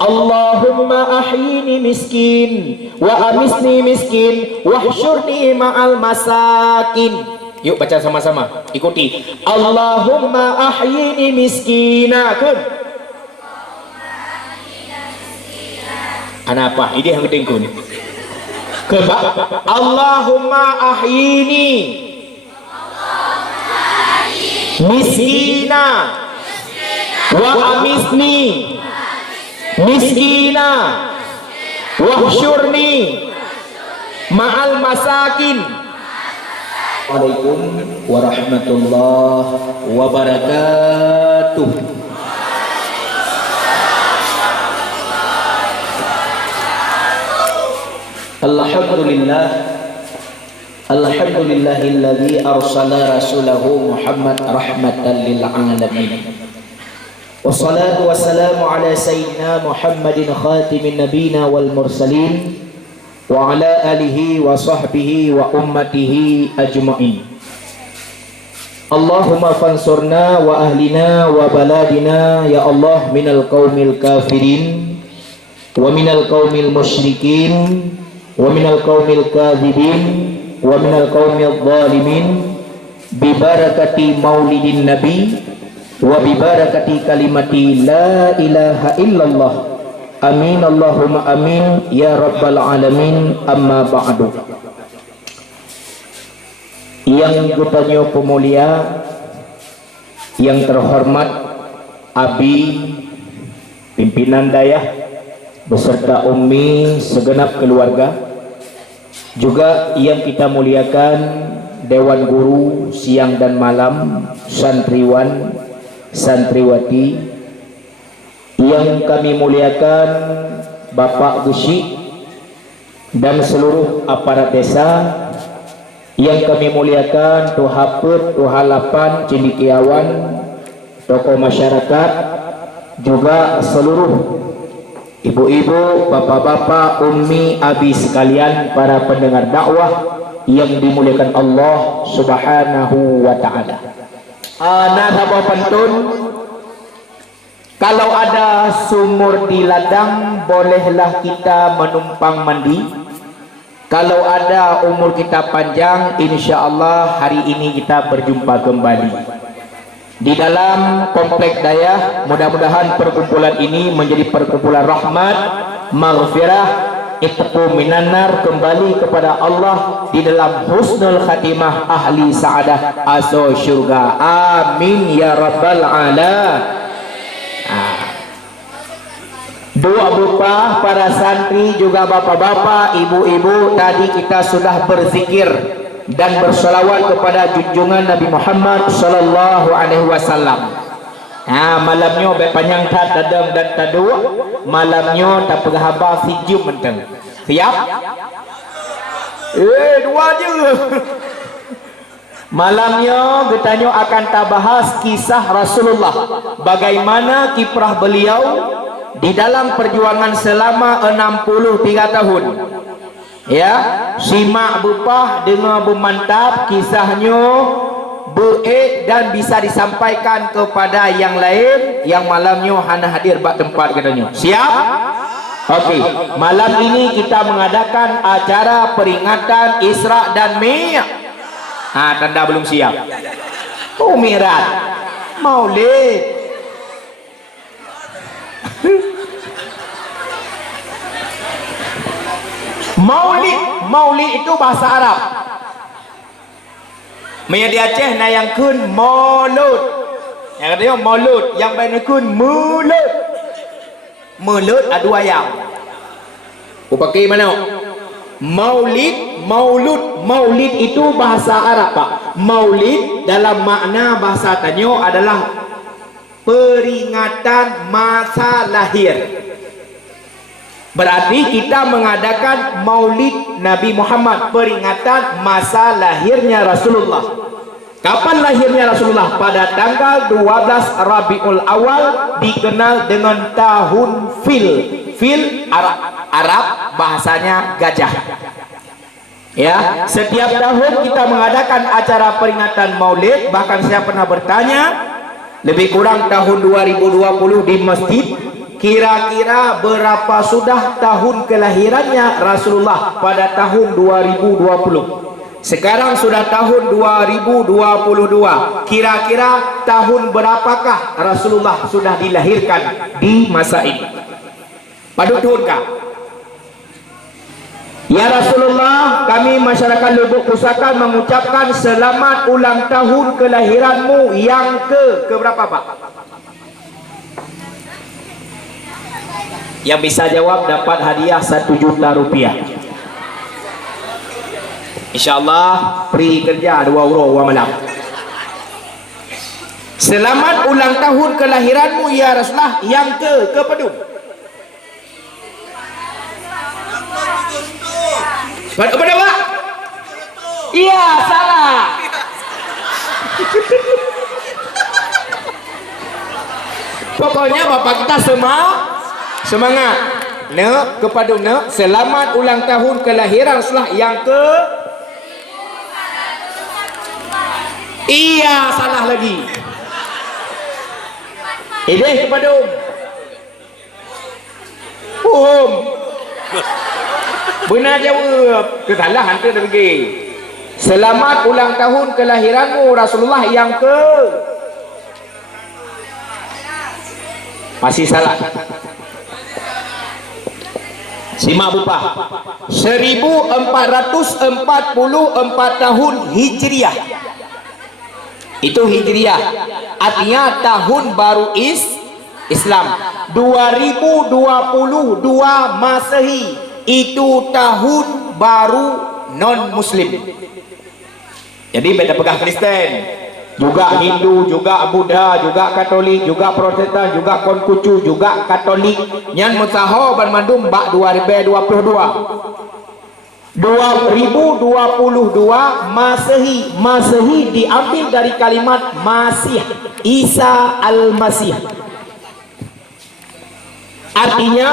Allahumma ahyini miskin wa amisni miskin wahsyurni ma'al masakin. Yuk baca sama-sama, ikuti. Allahumma ahyini miskina. Kun ana apa? Ini yang penting kun. Kun Allahumma ahyini miskina wa amisni miskina wahsyurni ma'al masakin. Waalaikum warahmatullahi wabarakatuh. Alhamdulillah, alhamdulillahilladzi arsala rasulahu Muhammad rahmatan lil alamin. Wassalatu wassalamu ala sayyidina Muhammadin khatimin nabiyina wal mursalin wa ala alihi wa sahbihi wa ummatihi ajma'in. Allahumma fansurna wa ahlina wa baladina ya Allah minal qaumil kafirin wa minal qaumil musyrikin wa minal qaumil kadhibin wa minal qaumil zalimin bi barakati maulidin nabi wa bi barakati kalimati la ilaha illallah. Amin Allahumma amin ya rabbal alamin. Amma ba'du. Yang bertanya pemulia, yang terhormat Abi pimpinan dayah beserta Ummi segenap keluarga, juga yang kita muliakan Dewan Guru siang dan malam, santriwan santriwati, yang kami muliakan Bapak Gusi dan seluruh aparat desa, yang kami muliakan Tuhaput, Tuhalapan, Cendikiawan, tokoh masyarakat, juga seluruh ibu-ibu, bapak-bapak, ummi, abi sekalian, para pendengar dakwah yang dimuliakan Allah Subhanahu wa ta'ala. Nah, sahabat pantun, kalau ada sumur di ladang, bolehlah kita menumpang mandi. Kalau ada umur kita panjang, insya Allah hari ini kita berjumpa kembali di dalam komplek dayah. Mudah-mudahan perkumpulan ini menjadi perkumpulan rahmat, maghfirah, itqu minanar, kembali kepada Allah di dalam husnul khatimah, ahli sa'adah, aso syurga. Amin ya rabbal alamin. Doa berupa para santri, juga bapak-bapak, ibu-ibu, tadi kita sudah berzikir dan bersolawat kepada junjungan Nabi Muhammad sallallahu alaihi wasallam. Malamnya berpanjang tak tadam dan tadua, malamnya tak perhabar sijum menteng. Siap? Dua je. Malamnya kita akan bahas kisah Rasulullah, bagaimana kiprah beliau di dalam perjuangan selama 63 tahun. Ya, simak bupah dengan bermantap kisahnya, baik dan bisa disampaikan kepada yang lain yang malamnya hana hadir bak tempat katanya. Siap? Okey, malam ini kita mengadakan acara peringatan Isra dan Mi'raj. Tanda belum siap. Oh, Mi'raj, Maulid. Maulid itu bahasa Arab. Maya di Aceh na yang kun maulud. Yang katanya maulud, yang lain kun mulud. Mulud ada dua yang. Pakai mana? Maulid, maulud. Maulid itu bahasa Arab, Pak. Maulid dalam makna bahasa Tanyo adalah peringatan masa lahir. Berarti kita mengadakan Maulid Nabi Muhammad, peringatan masa lahirnya Rasulullah. Kapan lahirnya Rasulullah? Pada tanggal 12 Rabiul Awal, dikenal dengan tahun Fil. Fil Arab bahasanya gajah. Ya, setiap tahun kita mengadakan acara peringatan Maulid. Bahkan saya pernah bertanya, lebih kurang tahun 2020 di masjid Kira-kira berapa sudah tahun kelahirannya Rasulullah pada tahun 2020? Sekarang sudah tahun 2022. Kira-kira tahun berapakah Rasulullah sudah dilahirkan di masa ini? Pada tahun kah? Ya Rasulullah, kami masyarakat Lubuk Pusaka mengucapkan selamat ulang tahun kelahiranmu yang ke berapa, Pak? Yang bisa jawab dapat hadiah 1 juta rupiah. InsyaAllah free kerja 2 euro malam. Selamat ulang tahun kelahiranmu ya Rasulullah yang ke pedung. Pada Pak? Iya, salah. Pokoknya Bapak kita semangat. Kepada selamat ulang tahun kelahiran Rasulullah yang ke. Iya, salah lagi. Ini kepada benar jawab. Kesalahan tu lagi. Selamat ulang tahun kelahiranmu Rasulullah yang ke. Masih salah. Simak Bapak. 1444 tahun Hijriah. Itu Hijriah. Artinya tahun baru Islam. 2022 Masehi. Itu tahun baru non-Muslim. Jadi beda pegang Kristen, juga Hindu, juga Buddha, juga Katolik, juga Protestan, juga Konghucu, juga Katolik. Yang mutaho bermandum bak 2022. 2022 Masehi. Masehi diambil dari kalimat Masih, Isa al-Masih. Artinya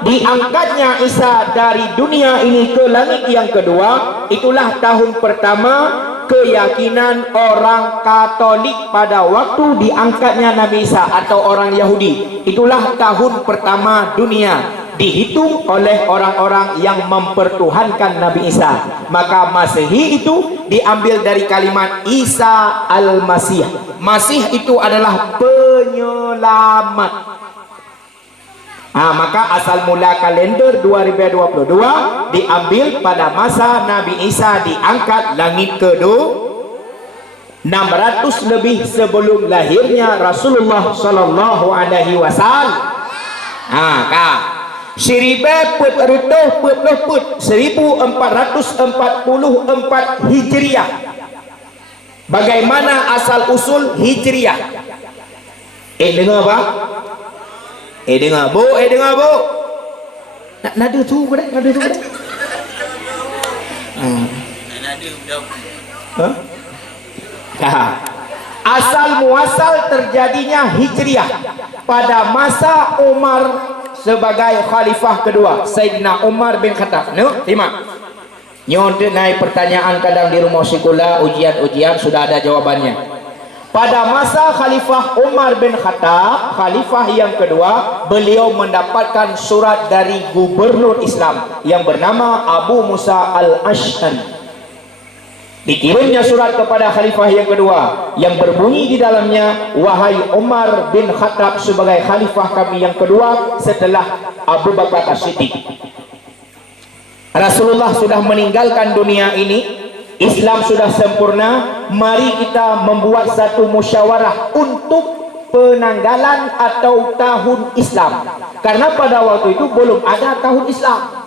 diangkatnya Isa dari dunia ini ke langit yang kedua. Itulah tahun pertama keyakinan orang Katolik pada waktu diangkatnya Nabi Isa atau orang Yahudi. Itulah tahun pertama dunia dihitung oleh orang-orang yang mempertuhankan Nabi Isa. Maka Masehi itu diambil dari kalimat Isa al-Masih. Masih itu adalah penyelamat. Maka asal mula kalender 2022 diambil pada masa Nabi Isa diangkat langit ke-600 lebih sebelum lahirnya Rasulullah sallallahu alaihi wasallam. Kak 1444 Hijriah. Bagaimana asal usul Hijriah? Dengar apa? Dengar bu. Nada tu budak, nada tu budak. Asal muasal terjadinya Hijriah pada masa Umar sebagai khalifah kedua, Sayyidina Umar bin Khattab. Terima. Nyontek naik pertanyaan kadang di rumah sekolah, ujian sudah ada jawabannya. Pada masa Khalifah Umar bin Khattab, khalifah yang kedua, beliau mendapatkan surat dari gubernur Islam yang bernama Abu Musa al-Ash'ari. Dikirimnya surat kepada khalifah yang kedua yang berbunyi di dalamnya, wahai Umar bin Khattab sebagai khalifah kami yang kedua setelah Abu Bakar As-Siddiq. Rasulullah sudah meninggalkan dunia ini, Islam sudah sempurna. Mari kita membuat satu musyawarah untuk penanggalan atau tahun Islam. Karena pada waktu itu belum ada tahun Islam.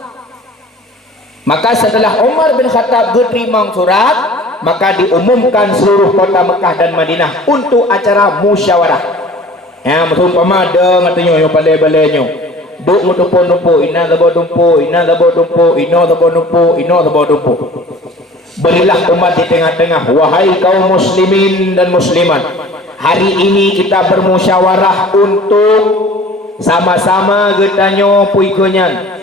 Maka setelah Umar bin Khattab diterima surat, maka diumumkan seluruh kota Mekah dan Madinah untuk acara musyawarah. Betul pamada katanya yang balai-balainya. Duk mutupo-nupo, ina labo dumpo, ina labo dumpo, ino labo dumpo, ino labo dumpo. Berilah umat di tengah-tengah, wahai kaum muslimin dan muslimat. Hari ini kita bermusyawarah untuk sama-sama getanyo puikonyan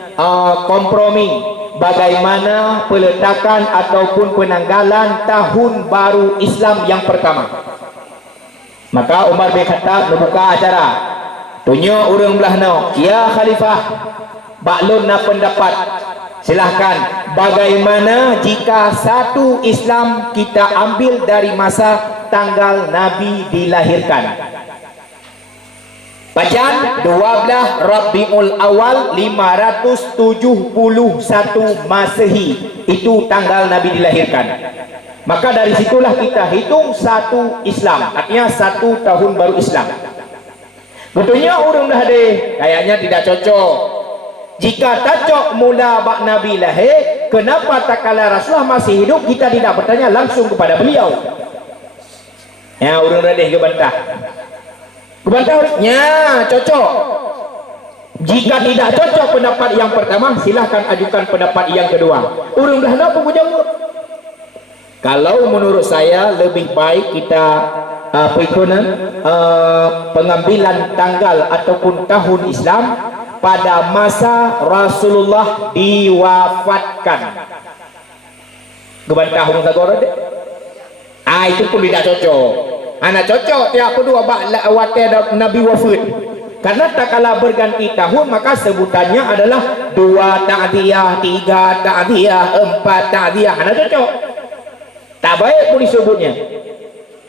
kompromi bagaimana peletakan ataupun penanggalan tahun baru Islam yang pertama. Maka Umar bin Khattab membuka acara. Tunjuk urang belah no, ya khalifah, baklun na pendapat. Silahkan, bagaimana jika satu Islam kita ambil dari masa tanggal Nabi dilahirkan? Bacaan 12 Rabiul Awal 571 Masehi, itu tanggal Nabi dilahirkan. Maka dari situlah kita hitung satu Islam, artinya satu tahun baru Islam. Betulnya orang dah deh, kayaknya tidak cocok. Jika cocok mula bak Nabi lahir, kenapa tak kala Rasulullah masih hidup kita tidak bertanya langsung kepada beliau? Ya, orang dah deh gebantah. Gebantahnya cocok. Jika tidak cocok pendapat yang pertama, silahkan ajukan pendapat yang kedua. Orang dah nak pun jawab. Kalau menurut saya lebih baik kita pengambilan tanggal ataupun tahun Islam pada masa Rasulullah diwafatkan. Gebantah orang sagora deh. Itu pun tidak cocok. Anak cocok tiap kedua waktu Nabi wafat. Karena tak kala berganti tahun maka sebutannya adalah 2 ta'ziyah, 3 ta'ziyah, 4 ta'ziyah. Anak cocok. Tak baik pun disebutnya.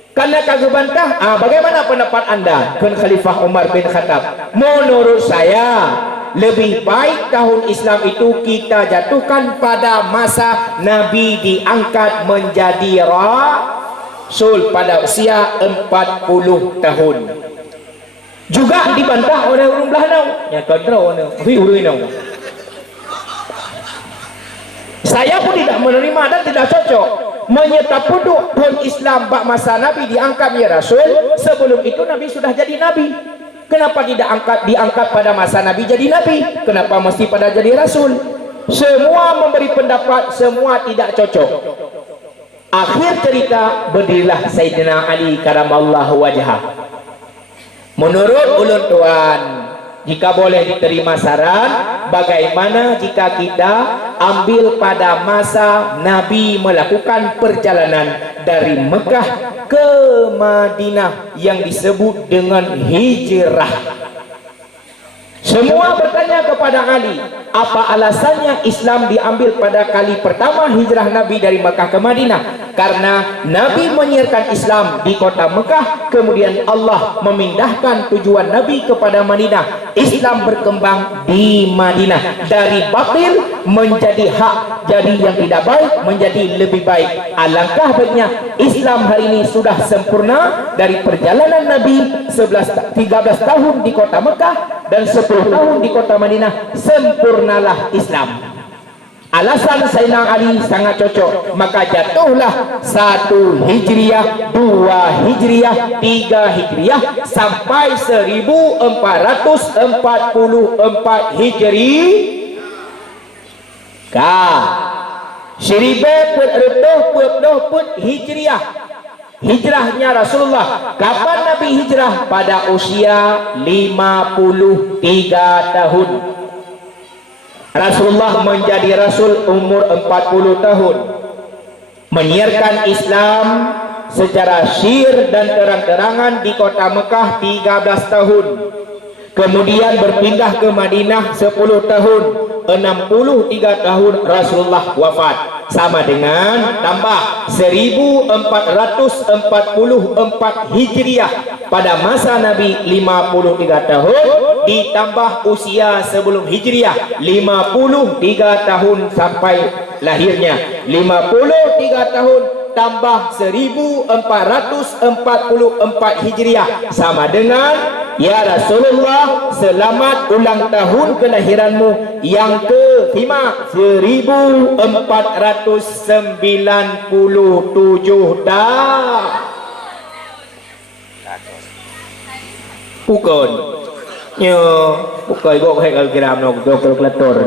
Karena kagak bantah, bagaimana pendapat anda? Kan Khalifah Umar bin Khattab, menurut saya lebih baik tahun Islam itu kita jatuhkan pada masa Nabi diangkat menjadi Rasul pada usia 40 tahun. Juga dibantah oleh orang belah nau. Ya kontrol nau. Saya pun tidak menerima dan tidak cocok menyetap puduk tahun Islam bak masa Nabi diangkat ya Rasul. Sebelum itu Nabi sudah jadi Nabi. Kenapa tidak diangkat pada masa Nabi jadi Nabi? Kenapa mesti pada jadi Rasul? Semua memberi pendapat, semua tidak cocok. Akhir cerita berdirilah Sayyidina Ali karamallahu wajhah. Menurut ulun tuan, jika boleh diterima saran, bagaimana jika kita ambil pada masa Nabi melakukan perjalanan dari Mekah ke Madinah yang disebut dengan hijrah. Semua bertanya kepada Ali, apa alasannya Islam diambil pada kali pertama hijrah Nabi dari Mekah ke Madinah? Karena Nabi menyiarkan Islam di kota Mekah, kemudian Allah memindahkan tujuan Nabi kepada Madinah. Islam berkembang di Madinah, dari batil menjadi hak, jadi yang tidak baik menjadi lebih baik. Alangkah baiknya Islam hari ini sudah sempurna dari perjalanan Nabi 13 tahun di kota Mekah dan 10 tahun di kota Madinah, sempurnalah Islam. Alasan Sayyidina Ali sangat cocok, maka jatuhlah 1 Hijriah, 2 Hijriah, 3 Hijriah sampai 1444 Hijri. Hijriah. Hijrahnya Rasulullah. Kapan Nabi hijrah? Pada usia 53 tahun. Rasulullah menjadi Rasul umur 40 tahun. Menyiarkan Islam secara syir dan terang-terangan di kota Mekah 13 tahun. Kemudian berpindah ke Madinah 10 tahun. 63 tahun Rasulullah wafat. Sama dengan tambah 1444 Hijriah. Pada masa Nabi 53 tahun ditambah usia sebelum Hijriah 53 tahun sampai lahirnya. 53 tahun tambah 1444 Hijriah sama dengan, ya Rasulullah, selamat ulang tahun kelahiranmu yang ke-5 1497 dah. Bukan. Yo, bukan ibu hai kalkiram no kalkulator.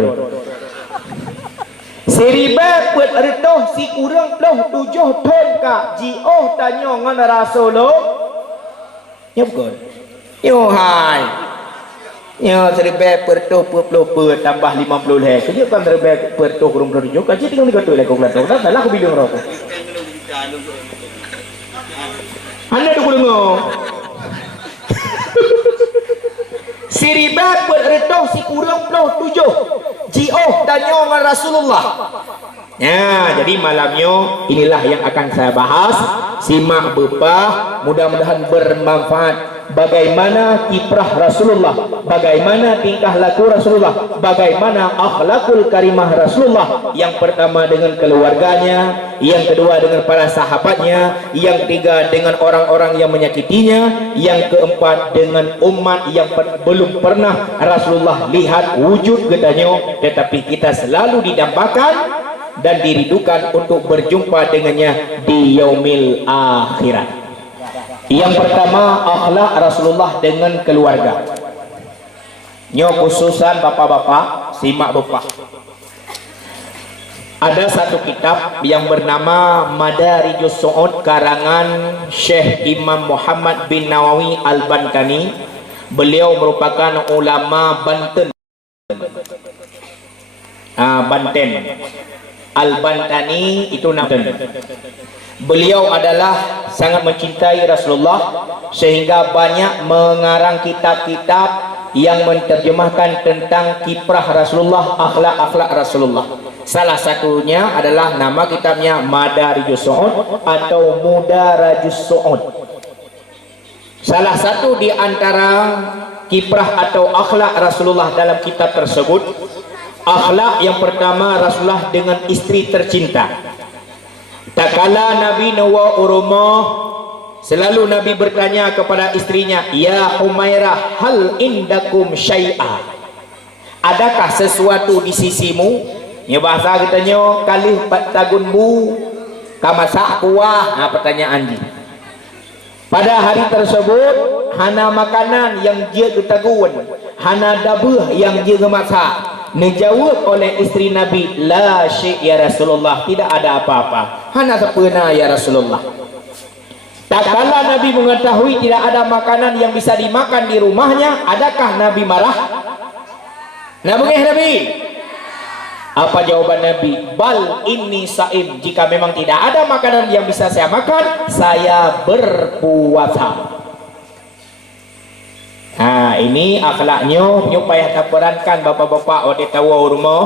Seribat buat ertoh si kurang ploh 7 ton ka jioh tanyo ngan Rasulullah. Ya bukan. Yo hai. Yo seribat pertoh 20 tambah 50 leh. Kerja kan seribat pertoh kurang 7 kan jadi tinggal 3 leh kalkulator. Dah lah aku bilang roko. Anda tu dengar. Si ribat berredoh si kurang penuh 7 Jio tanya dengan Rasulullah. Ya, jadi malamnya inilah yang akan saya bahas. Simak bepa, mudah-mudahan bermanfaat. Bagaimana kiprah Rasulullah, bagaimana tingkah laku Rasulullah, bagaimana akhlakul karimah Rasulullah. Yang pertama dengan keluarganya, yang kedua dengan para sahabatnya, yang ketiga dengan orang-orang yang menyakitinya, yang keempat dengan umat yang belum pernah Rasulullah lihat wujud gedanya, tetapi kita selalu didambakan dan diridukan untuk berjumpa dengannya di yaumil akhirat. Yang pertama, akhlak Rasulullah dengan keluarga. Nyo khususan bapak-bapak, simak bapak. Ada satu kitab yang bernama Madarijus Su'ud karangan Syekh Imam Muhammad bin Nawawi Al-Bantani. Beliau merupakan ulama Banten. Banten. Al-Bantani itu Banten. Beliau adalah sangat mencintai Rasulullah sehingga banyak mengarang kitab-kitab yang menterjemahkan tentang kiprah Rasulullah, akhlak-akhlak Rasulullah. Salah satunya adalah nama kitabnya Madarijus Su'ud atau Mudarajus Su'ud. Salah satu di antara kiprah atau akhlak Rasulullah dalam kitab tersebut, akhlak yang pertama Rasulullah dengan istri tercinta. Tak kala Nabi nawa rumah, selalu Nabi bertanya kepada istrinya, "Ya Humairah, hal indakum syai'a?" Adakah sesuatu di sisimu? Ya bahasa katanya, "Kalih tagunmu kamasak kuah." Pertanyaan dia. Pada hari tersebut, hana makanan yang dia ketagun, hana dabuh yang dia masak. Dijawab oleh istri Nabi, "La syai' ya Rasulullah," tidak ada apa-apa. Hana sepena ya Rasulullah. Tak kala Nabi mengetahui tidak ada makanan yang bisa dimakan di rumahnya, adakah Nabi marah? Nabi? Apa jawaban Nabi? "Bal inni saim." Jika memang tidak ada makanan yang bisa saya makan, saya berpuasa. Ini akhlaknya nyupaya tak perankan bapak-bapak waktu tahu rumah.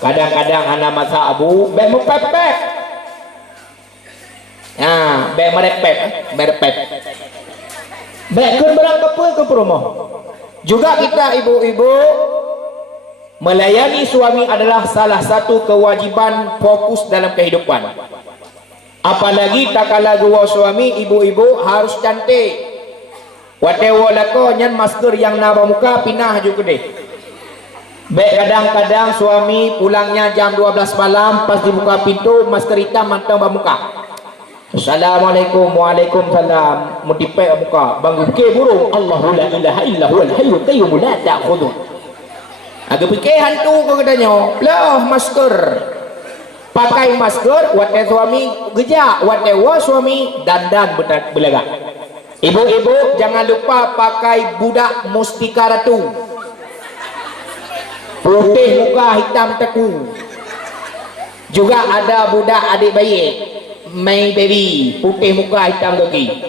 Kadang-kadang hana masak abu, bek mepep-pep. Bek merepep, bek kun berangkat ke rumah. Juga kita ibu-ibu melayani suami adalah salah satu kewajiban fokus dalam kehidupan. Apalagi tak kala dua suami, ibu-ibu harus cantik. Watewo lako nyan masker yang naba muka pinah juga deh. Baik kadang-kadang suami pulangnya jam 12 malam, pas dibuka pintu masker hitam mantau muka. Assalamualaikum, waalaikumsalam. Mutipek muka, banggu ke burung. Allahu la ilaha illa huwal hayyul qayyum la ta'khudhu. Agak pikir hantu kau katanya. Lah masker. Pakai masker, wate suami gejak, watewo suami dandan belagak. Ibu-ibu jangan lupa pakai budak mustika ratu, putih muka hitam teku. Juga ada budak adik bayi, my baby, putih muka hitam kaki.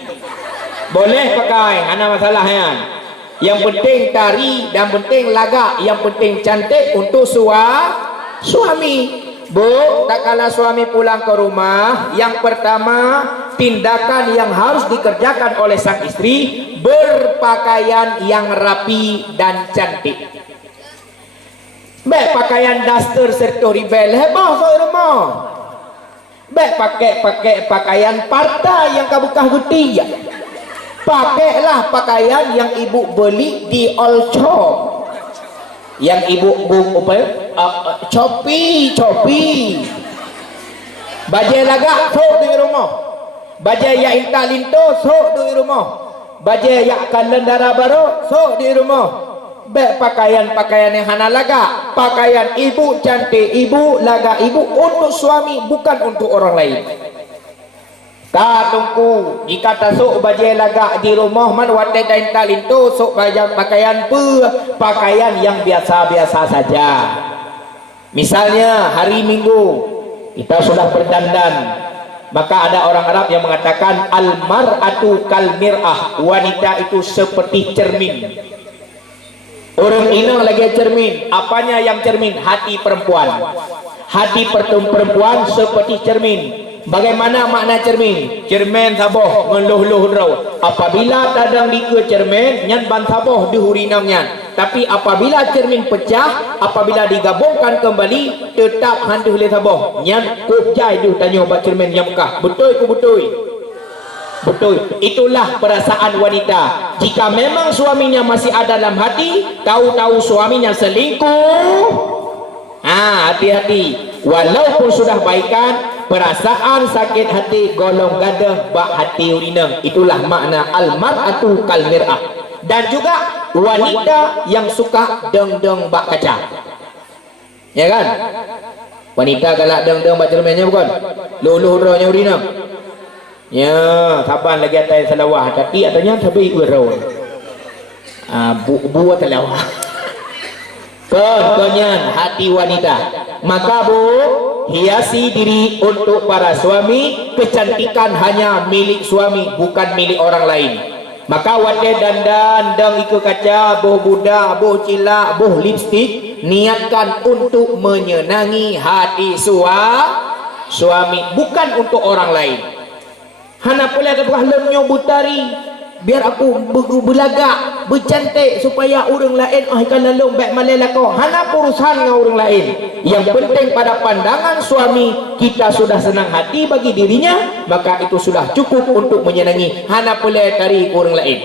Boleh pakai, ada masalah ya. Yang penting tari dan penting lagak, yang penting cantik untuk suami. Bu, tak kala suami pulang ke rumah, yang pertama tindakan yang harus dikerjakan oleh sang istri, berpakaian yang rapi dan cantik. Baik pakaian daster serta ribel hebah ke rumah. Baik pakai pakaian partai yang kabukah guti ya. Pakailah pakaian yang ibu beli di All Shop. Yang ibu copi bajai lagak sok di rumah, bajai yang inta linto sok di rumah, bajai yang kalendara baru sok di rumah. Pakaian-pakaian yang hana laga, pakaian ibu cantik, ibu laga ibu untuk suami, bukan untuk orang lain. Tunggu, jika tasuk bajai lagak di rumah man watai dain talinto sok pakaian pakaian yang biasa-biasa saja. Misalnya hari Minggu kita sudah berdandan, maka ada orang Arab yang mengatakan al mar'atu kal mir'ah, wanita itu seperti cermin. Orang ini lagi cermin. Apanya yang cermin? Hati perempuan. Hati perempuan seperti cermin. Bagaimana makna cermin? Cermin saboh ngeluh-luh rau. Apabila tadang di ke cermin, nyan ban saboh di hurinang nyan. Tapi apabila cermin pecah, apabila digabungkan kembali, tetap hantu le saboh. Nyan kup jai du tanya obat cermin yang bekah. Betul ke betul? Betul. Itulah perasaan wanita. Jika memang suaminya masih ada dalam hati, tahu-tahu suaminya selingkuh, hati-hati. Walaupun sudah baikan, perasaan sakit hati golong gadah bak hati urineng. Itulah makna almar'atu kal mir'ah. Dan juga wanita yang suka deng-deng bak kaca. Ya kan? Wanita galak deng-deng bak cerminnya bukan? Luluh rohnya urineng. Ya, saban lagi atas salawah, tapi adanya tapi urau. Buat salawah. Konyan hati wanita. Maka bu, hiasi diri untuk para suami. Kecantikan hanya milik suami, bukan milik orang lain. Maka wate dandan, dang ikut kaca, boh budak, boh cilak, boh lipstick, niatkan untuk menyenangi hati suami, bukan untuk orang lain. Hana boleh ada buah lemnya butari biar aku berlagak bercantik supaya orang lain kalau lembek malelako. Hana urusan dengan orang lain. Yang penting pada pandangan suami kita sudah senang hati bagi dirinya, maka itu sudah cukup untuk menyenangi. Hana boleh cari orang lain.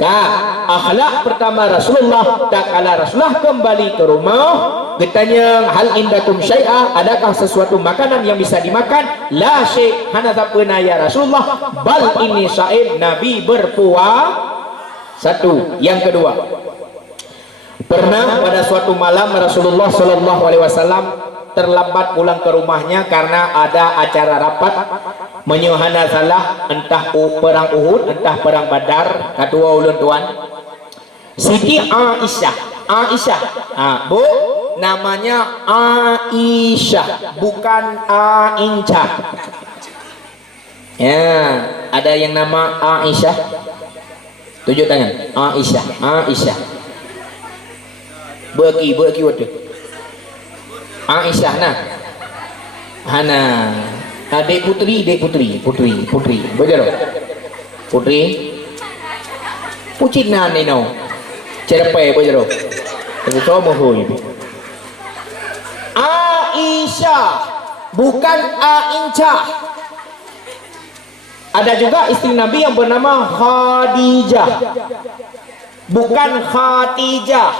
Akhlak pertama Rasulullah, tak kala Rasulullah kembali ke rumah, bertanya, hal indakum syai'ah, adakah sesuatu makanan yang bisa dimakan? La syai', hana tapena ya Rasulullah, bal ini sya'im, Nabi berpuasa. Satu. Yang kedua, pernah pada suatu malam Rasulullah SAW terlambat pulang ke rumahnya karena ada acara rapat menyuhana salah, entah perang Uhud, entah perang Badar. Kedua ulun tuan Siti Aisyah. Bu, namanya Aisyah, bukan Aincah. Ya, ada yang nama Aisyah. Tunjuk tangan. Aisyah. Bagi waktu Aisyah nah. Hana. Adik putri. Bojaro. Putri. Pucina ni no. Cerepai bojaro. Itu semua hui. Aisyah, bukan Aincah. Ada juga istri Nabi yang bernama Khadijah, bukan Khatijah.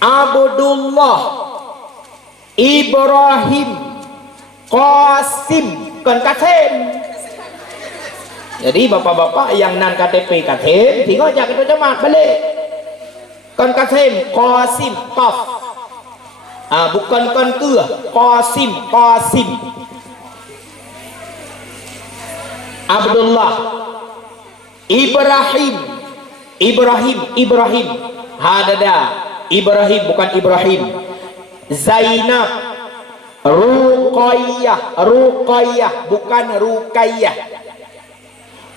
Abdullah, Ibrahim, Qasim, bukan Kasim. Jadi bapak-bapak yang nan KTP Kasim, tinggal ajak kita jemaah balik. Kan Kasim, Qasim, Qaf. Bukan kan ke, Qasim. Abdullah, Ibrahim. Hadada. Ibrahim, bukan Ibrahim. Zainab, Ruqayyah, bukan Ruqayyah.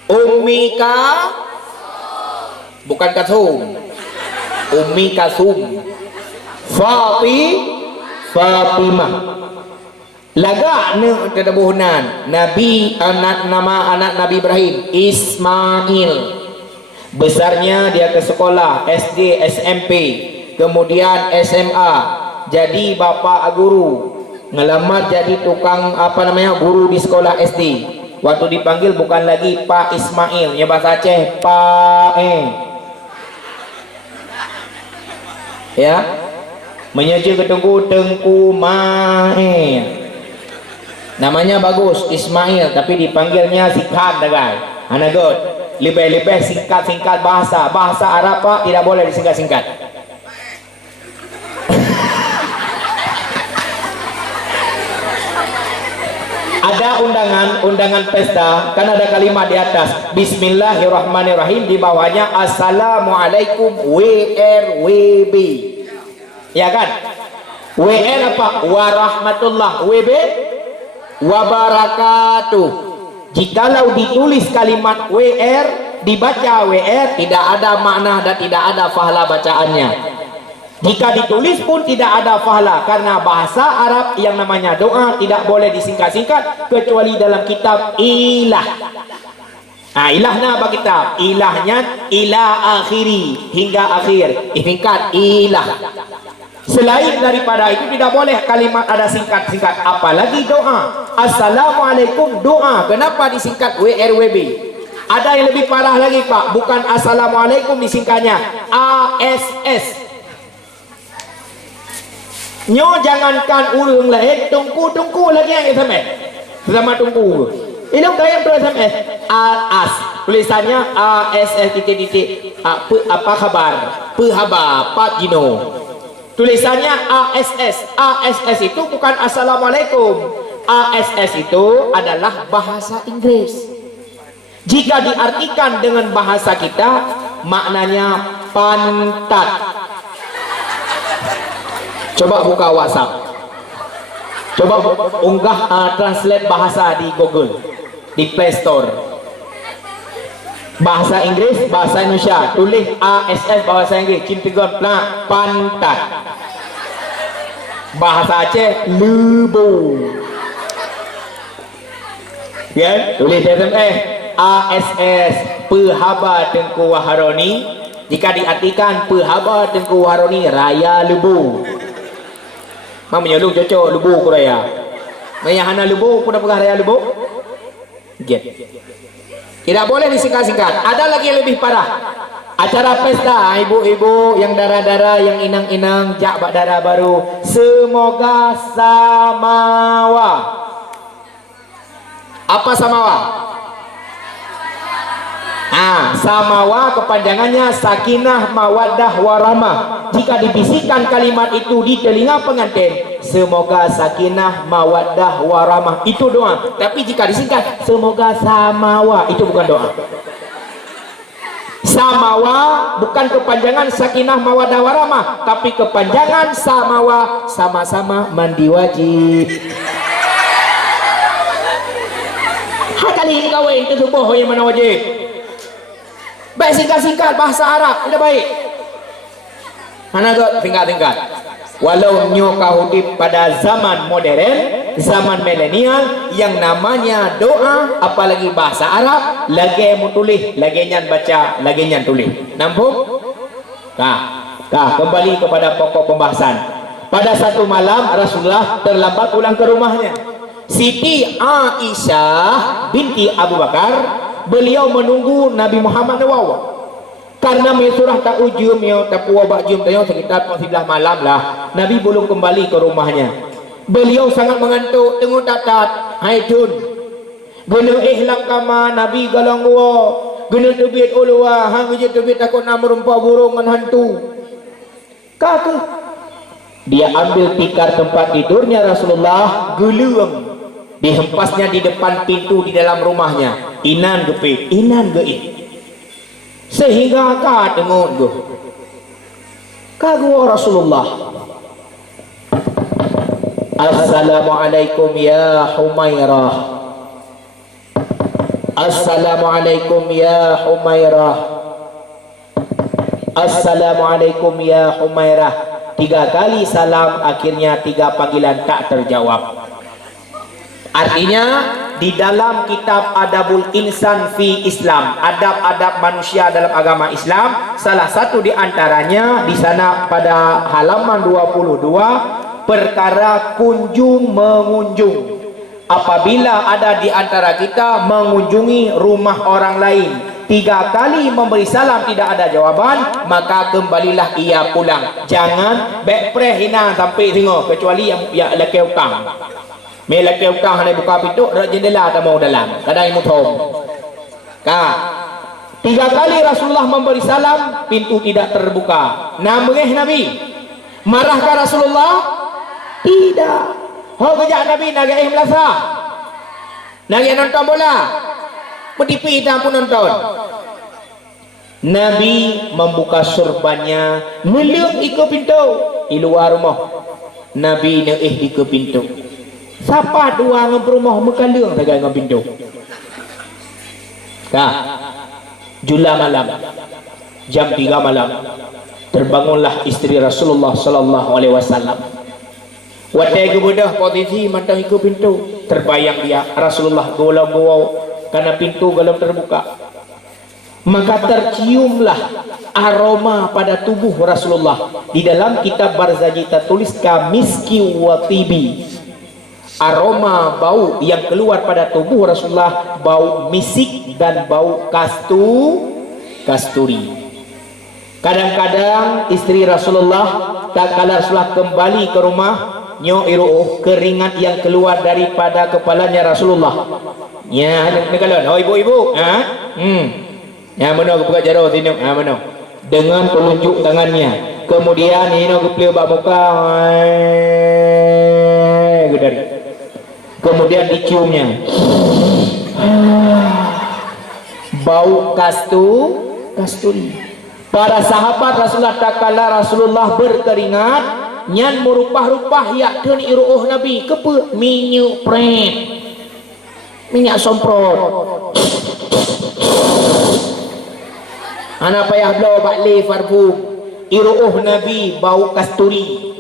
Ummika, bukan Kasum. Ummi Kasum. Fatimah. Laga ne kedabuhnan Nabi, nama anak Nabi Ibrahim Ismail. Besarnya dia ke sekolah SD, SMP, kemudian SMA, jadi bapak guru, ngelamar jadi tukang guru di sekolah SD. Waktu dipanggil bukan lagi Pak Ismail, ya bahasa Aceh Pak ya, menyeja ketengku Tengku Mae. Namanya bagus Ismail, tapi dipanggilnya singkat guys. Anagot lebih-lebih singkat bahasa Arab Pak, tidak boleh disingkat-singkat. Ada undangan pesta, kan ada kalimat di atas Bismillahirrahmanirrahim, di bawahnya Assalamualaikum WRWB, ya kan? WR apa? Warahmatullah, WB wabarakatuh. Jikalau ditulis kalimat WR dibaca tidak ada makna dan tidak ada pahala bacaannya. Jika ditulis pun tidak ada pahala, karena bahasa Arab yang namanya doa tidak boleh disingkat-singkat kecuali dalam kitab ilah. Ilahnya apa kitab? Ilahnya ila akhiri, hingga akhir, singkat ilah. Selain daripada itu tidak boleh kalimat ada singkat-singkat, apalagi doa. Assalamualaikum doa, kenapa disingkat WRWB? Ada yang lebih parah lagi Pak, bukan Assalamualaikum disingkatnya ASS. Nyo jangankan urung lain, tungku lagi yang SMS. Sama tungku. Ini gaya yang SMS. AS. Tulisannya ASS titik-titik. Apa kabar? Apa Pak Gino. Tulisannya ASS. ASS itu bukan Assalamualaikum. ASS itu adalah bahasa Inggris. Jika diartikan dengan bahasa kita, maknanya pantat. Coba buka WhatsApp, coba unggah translate bahasa di Google, di Play Store. Bahasa Inggris, bahasa Indonesia, tulis ASS bahasa Inggris, cintigon plak pantat. Bahasa Aceh lubu. Ya, tulis SMS ASS Pehaba Tengku Waharoni. Jika diartikan Pehaba Tengku Waharoni Raya Lubu. Mak menyolong cocok lubu ku raya. Maya hana lubu pun pegah raya lubu. Get. Tidak boleh disingkat-singkat. Ada lagi yang lebih parah. Acara pesta ibu-ibu yang darah-darah, yang inang-inang, jak bak darah baru. Semoga samawa. Apa samawa? Samawa kepanjangannya sakinah mawaddah warahmah. Jika dibisikkan kalimat itu di telinga pengantin, semoga sakinah mawaddah warahmah, itu doa. Tapi jika disingkat semoga samawa, itu bukan doa. Samawa bukan kepanjangan sakinah mawaddah warahmah, tapi kepanjangan samawa, sama-sama mandi wajib. Kali ini kawin itu subuh yang mana wajib. Baik singkat-singkat bahasa Arab sudah baik. Mana tu tingkat-tingkat. Walau nyo kahudip pada zaman modern, zaman milenial, yang namanya doa, apalagi bahasa Arab, lagi mu tulis, lagi nyan baca, lagi nyan tulis. Nampak? Kembali kepada pokok pembahasan. Pada satu malam Rasulullah terlambat pulang ke rumahnya. Siti Aisyah binti Abu Bakar, beliau menunggu Nabi Muhammad SAW. Karena surah tak ujum tak puabak jum tayo sekitar 11 malam lah, Nabi belum kembali ke rumahnya. Beliau sangat mengantuk, tengok tatat. Hai tun, guna ihlam kama Nabi galang gua, guna tebit ulwa, hang je tebit takut nama rumpah burung hantu. Kata dia ambil tikar tempat tidurnya Rasulullah, geluang, dihempasnya di depan pintu di dalam rumahnya. Inan gepit, inan geik. Sehingga tengok go. Kagua Rasulullah. Assalamualaikum ya Humairah. Assalamualaikum ya Humairah. Assalamualaikum ya Humairah. 3 kali salam, akhirnya 3 panggilan tak terjawab. Artinya di dalam kitab Adabul Insan fi Islam, adab-adab manusia dalam agama Islam, salah satu di antaranya di sana pada halaman 22, perkara kunjung mengunjung. Apabila ada di antara kita mengunjungi rumah orang lain, 3 kali memberi salam tidak ada jawaban, maka kembalilah ia pulang. Jangan backpreh hina sampai tengok, kecuali yang laki utang. Melaki utang hanya buka pintu, jendela tak mau dalam, kadang mutom. 3 kali Rasulullah memberi salam, pintu tidak terbuka. Namanya Nabi, marahkah Rasulullah? Tidak. Kejak Nabi nagih melasa, nagih nonton bola, petipi tak pun nonton. Nabi membuka surbannya, meluk ikut pintu di luar rumah. Nabi naik ke pintu. Siapa 2 ngep rumah mekalung tak ngep pintu. Jula malam, jam 3 malam, terbangunlah istri Rasulullah sallallahu alaihi wasallam. Watai kebedah posisi mata ikut pintu, terbayang dia Rasulullah golau-golau karena pintu galau terbuka. Maka terciumlah aroma pada tubuh Rasulullah. Di dalam kitab Barzaji tertulis kamiski wa tibi. Aroma bau yang keluar pada tubuh Rasulullah, bau misik dan bau kasturi. Kadang-kadang istri Rasulullah tak kala Rasulullah kembali ke rumah, nyo iruh keringat yang keluar daripada kepalanya Rasulullah. Ya, negalon. Oh ibu-ibu, ya mana aku buka jaro sini, mana? Dengan penunjuk tangannya. Kemudian ini aku pelih bak muka. Gedari. Kemudian diciumnya. Bau kasturi. Para sahabat Rasulullah tak kala Rasulullah berkeringat, nyan merupah-rupah yakun iruh Nabi kepe minyak pret. Minyak somprot. Anak payah blau bakli farbu iruh Nabi bau kasturi,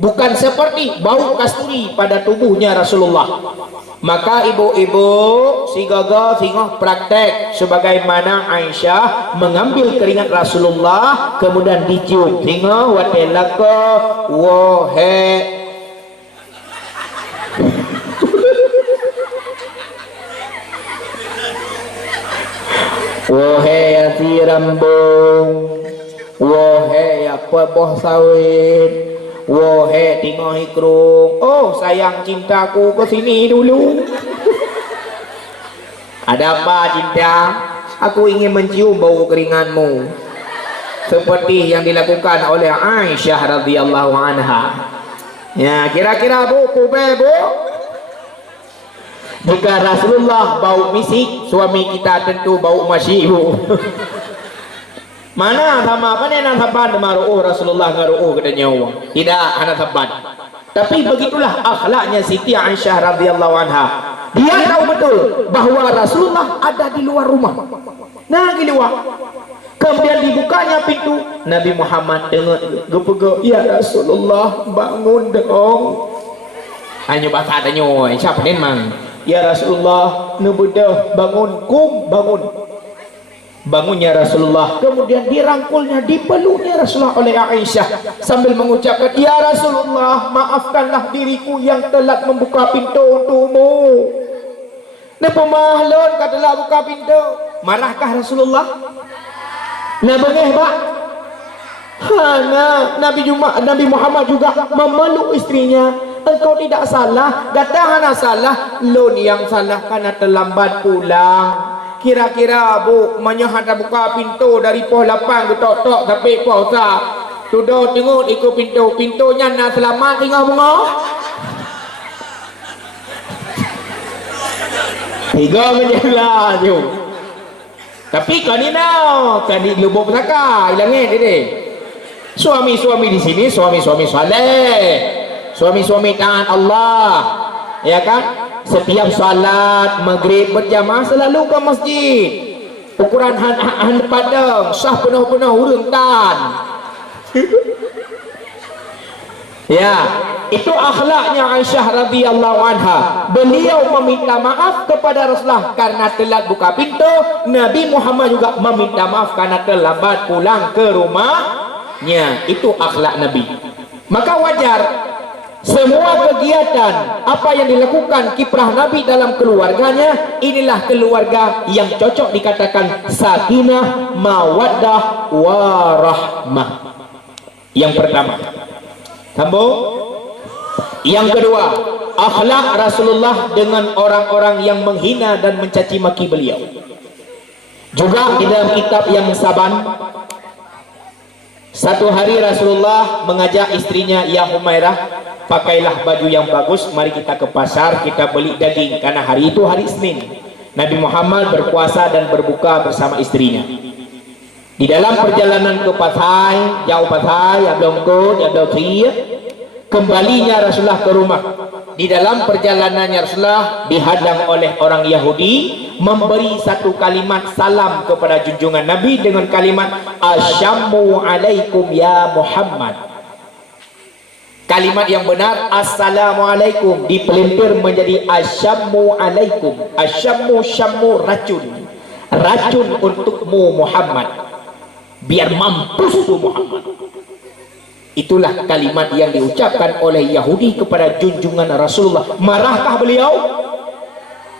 bukan seperti bau kasturi pada tubuhnya Rasulullah. Maka ibu-ibu si gaga singoh praktek sebagaimana Aisyah mengambil keringat Rasulullah kemudian dicium singoh watelaka wohe wohe si rambung, wohe apa boh sawit, wohe tinggal hikrung. Oh sayang cintaku ke sini dulu. Ada apa cinta? Aku ingin mencium bau keringatmu seperti yang dilakukan oleh Aisyah radhiyallahu anha. Ya kira-kira bu, bu. Jika Rasulullah bau misik, suami kita tentu bau masih ibu. Mana sama apa nih nasaban maru'uh Rasulullah ngaru'uh ke nyawa. Tidak anak saban. Tapi begitulah akhlaknya Siti Aisyah radhiyallahu anha. Dia tahu betul bahwa Rasulullah ada di luar rumah. Nah giliwah. Kemudian dibukanya pintu, Nabi Muhammad dengar gepego, ya Rasulullah bangun dong. Hanya bahasa adanya, siapa nih mang? Ya Rasulullah, nubudah bangun, bangun. Bangunnya Rasulullah, kemudian dirangkulnya, dipeluknya Rasulullah oleh Aisyah sambil mengucapkan, ya Rasulullah, maafkanlah diriku yang telat membuka pintu untukmu. Napa mahlon katalah buka pintu? Marahkah Rasulullah? Nah bengeh pak. Nabi Muhammad juga memeluk istrinya. Engkau tidak salah, kata salah, lon yang salah karena terlambat pulang. Kira-kira bu menyahada buka pintu dari pos 8 ke tok sampai pos sa. Sudah tengok ikut pintunya nak selamat tinggal bunga. Tiga menjelah tu. Tapi kanina kan di lubuk saka ilangin ini. Suami-suami di sini suami-suami saleh. Suami-suami taat Allah. Ya kan? Setiap salat maghrib berjamaah selalu ke masjid. Ukuran han padang sah penuh-penuh hurung tan. Ya, itu akhlaknya Aisyah radhiyallahu anha. Beliau meminta maaf kepada Rasulullah karena telat buka pintu. Nabi Muhammad juga meminta maaf karena terlambat pulang ke rumahnya. Itu akhlak Nabi. Maka wajar semua kegiatan apa yang dilakukan kiprah Nabi dalam keluarganya, inilah keluarga yang cocok dikatakan sakinah, mawaddah, warahmah. Yang pertama. Sambung. Yang kedua, akhlak Rasulullah dengan orang-orang yang menghina dan mencaci maki beliau. Juga di dalam kitab yang saban, satu hari Rasulullah mengajak istrinya, ya Humairah, pakailah baju yang bagus, mari kita ke pasar, kita beli daging, karena hari itu hari Senin. Nabi Muhammad berpuasa dan berbuka bersama istrinya. Di dalam perjalanan ke Pasai, jauh Pasai, ya belum kembalinya Rasulullah ke rumah. Di dalam perjalanannya Rasulullah dihadang oleh orang Yahudi. memberi satu kalimat salam kepada junjungan Nabi dengan kalimat Asyammu alaikum ya Muhammad. Kalimat yang benar Assalamualaikum dipelintir menjadi Asyammu alaikum. Asyammu, syammu, racun. Racun untukmu Muhammad, biar mampus tu Muhammad. Itulah kalimat yang diucapkan oleh Yahudi kepada junjungan Rasulullah. Marahkah beliau?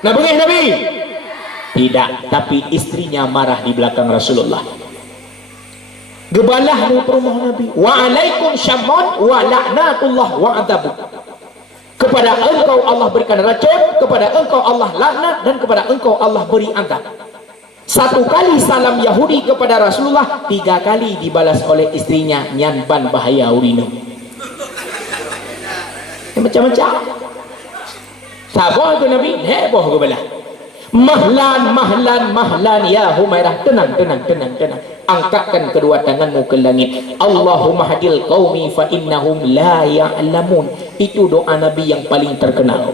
Nabungih Nabi? Tidak, tapi istrinya marah di belakang Rasulullah. Gebalah di rumah Nabi. Wa'alaikum syammun wa la'natullah wa adzabu. Kepada engkau Allah berikan racun, kepada engkau Allah laknat, dan kepada engkau Allah beri azab. Satu kali salam Yahudi kepada Rasulullah, 3 kali dibalas oleh istrinya, nyanban bahaya urino. Macam-macam. Sabar ke Nabi, heboh ke belah. Mahlan, mahlan, mahlan ya Humairah. Tenang, tenang, tenang, tenang. Angkatkan kedua tanganmu ke langit. Allahumma hadil qaumi fa innahum la ya'lamun. Itu doa Nabi yang paling terkenal.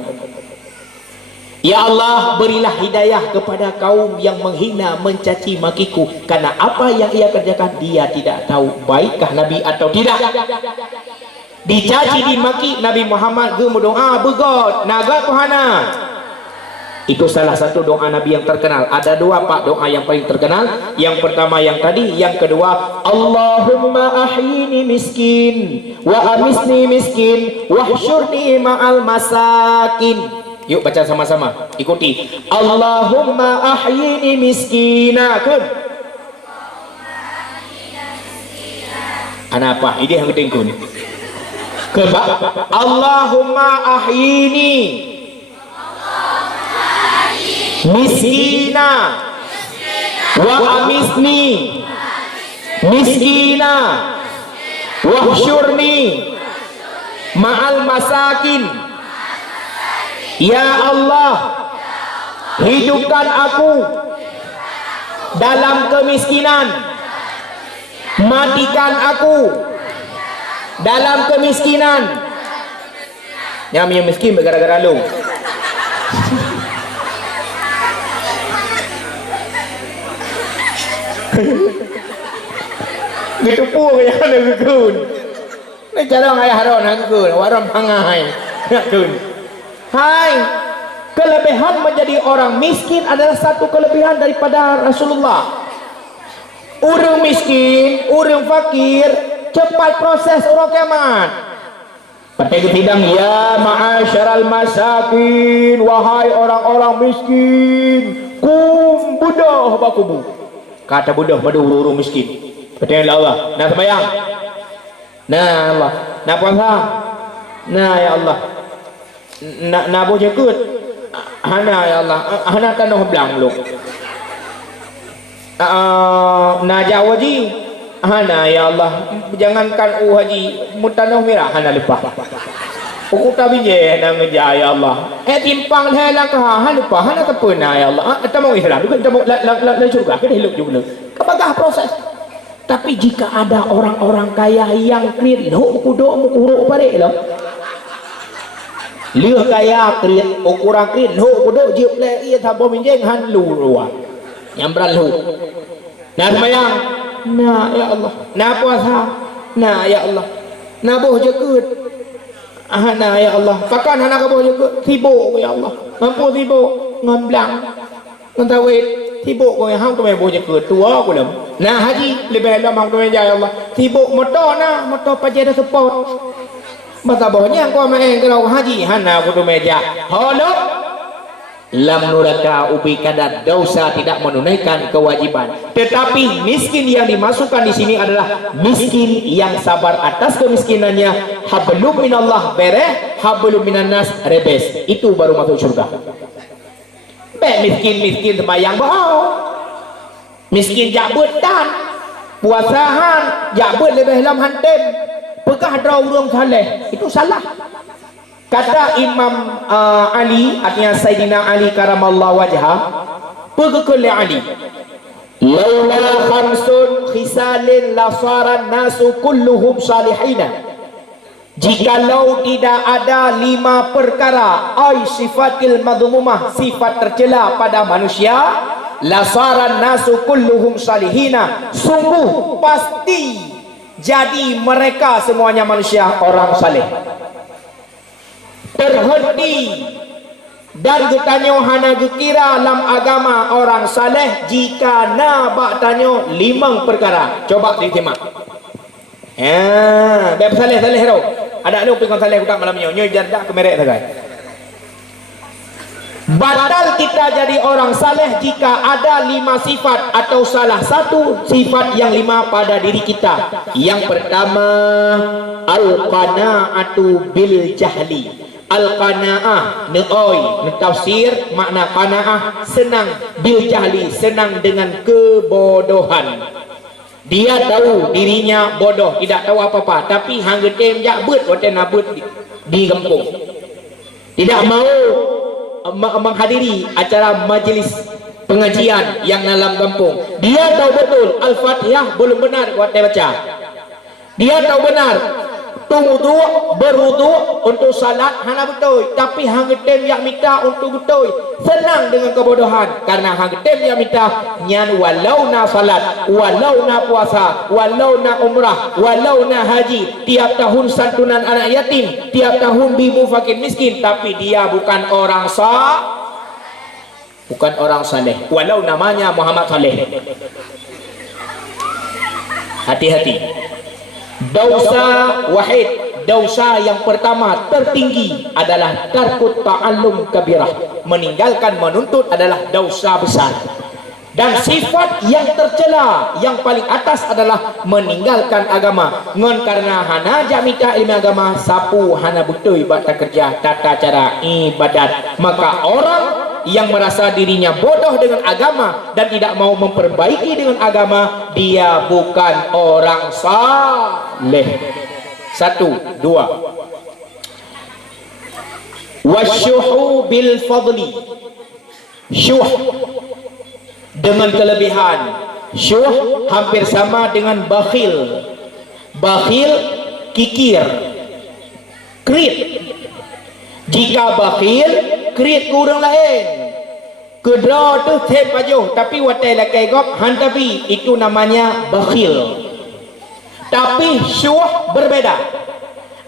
Ya Allah, berilah hidayah kepada kaum yang menghina, mencaci makiku, karena apa yang ia kerjakan dia tidak tahu. Baikkah Nabi atau tidak? Dicaci, dimaki, Nabi Muhammad ge berdoa begot naga Tuhana. Itu salah satu doa Nabi yang terkenal. Ada 2 pak doa yang paling terkenal. Yang pertama yang tadi, yang kedua Allahumma ahyini miskin wa amisni miskin wahsyurni ma'al masakin. Yuk baca sama-sama, ikuti. Allahumma ahyini miskina. Apa? Ini yang penting kun. Allahumma ahyini miskina wa amisni miskina wahsyurni ma'al masakin. Ya Allah, hidupkan aku dalam kemiskinan, matikan aku dalam kemiskinan. Yang miskin gara-gara lu. Gitu pun yang ada kekun. Ini cara ayah haron kekun, waron pangai kekun. Hai, kelebihan menjadi orang miskin adalah satu kelebihan daripada Rasulullah. Orang miskin, orang fakir, cepat proses orang kiamat. Pakai bidang ya ma'asyaral masakin, wahai orang-orang miskin, kum budah bakubu. Kata budah pada orang miskin. Pakai Allah. Nah sembahyang. Nah Allah. Nah puasa. Nah ya Allah. Nak boleh ikut hana ya Allah, hana tanah belang lu. Nak jauh haji hana ya Allah, jangankan haji mutanah merah hana lepas. Aku tak bije nak ngejar ya Allah. Timpang helang kah hana lepas hana terpena ya Allah. Kita mau ihram juga, kita mau la surga, kita hidup juga. Kebagah proses. Tapi jika ada orang-orang kaya yang kredit, kuduk mukuru balik lah. Lừa kaya kriat ukuran kriat ho kodok jiup le ia thabo minjeng han lu ruah yang berlalu. Nah sembahyang, nah ya Allah, nah puasa, nah ya Allah, nah boh jekut, nah ya Allah, pakan hana ka boh jekut, tibo ya Allah, mampu tibo ngamblang, ngentawet tibo ko yang hang tu mai boh jekut tua ko lam. Nah haji lebih lam hang tu mai ya Allah, tibo motor na motor pajada support. Mata bohnya kau main kalau haji hana kudu meja holok lam nuraka ubi kadar dosa tidak menunaikan kewajiban. Tetapi miskin yang dimasukkan di sini adalah miskin yang sabar atas kemiskinannya. Hablum minallah bereh, hablum minannas rebes. Itu baru masuk surga. Miskin sembahyang bohong, miskin jabutan puasahan jabut lebih lam hantem pegah draw urung saleh, itu salah. Kata Imam Ali, artinya Sayyidina Ali karamallahu wajhah, pegekul Ali laula khamsun khisalin la sara nasu kulluhum salihina. Jikalau tidak ada 5 perkara ai sifatil madhumumah, sifat tercela pada manusia, lasaran nasu kulluhum salihina, sungguh pasti jadi mereka semuanya manusia orang saleh. Terhenti dan getanyo hana gekira lam agama orang saleh jika na bak tanyo 5 perkara. Coba diterima. Beb saleh ro. Ada lu pikon saleh utak malamnya. Nyoy jardak kemerek sagai. Batal kita jadi orang saleh jika ada 5 sifat atau salah satu sifat yang 5 pada diri kita. Yang pertama, al-qanaatu bil jahli. Al-qanaah neoi tafsir makna qanaah senang, bil jahli senang dengan kebodohan. Dia tahu dirinya bodoh, tidak tahu apa-apa, tapi hang getem jak beut woten abut di kampung. Tidak mau menghadiri acara majlis pengajian yang dalam kampung. Dia tahu betul Al-Fatihah belum benar buat dia baca. Dia tahu benar wudu berwudu untuk salat hana betul, tapi hang getem yang minta untuk betul senang dengan kebodohan, karena hang getem yang minta nyan walau na salat, walau na puasa, walau na umrah, walau na haji, tiap tahun santunan anak yatim, tiap tahun bibu fakir miskin, tapi dia bukan orang saleh, walau namanya Muhammad Saleh. Hati-hati. Dosa wahid, dosa yang pertama tertinggi adalah tarkut ta'allum kabirah, meninggalkan menuntut adalah dosa besar. Dan sifat yang tercela yang paling atas adalah meninggalkan agama. Ngon karena hana jamita ilmu agama sapu hana betul bata kerja tata cara ibadat, maka orang yang merasa dirinya bodoh dengan agama dan tidak mau memperbaiki dengan agama, dia bukan orang saleh. 1, 2. Wasyuhu bil fadli. Syuh dengan kelebihan. Syuh hampir sama dengan bakhil. Bakhil kikir, krit. Jika bakhil krit kurang lain. Kedua tu tep ajo, tapi watai lakai gop hantabi, itu namanya bakhil. Tapi syuh berbeda.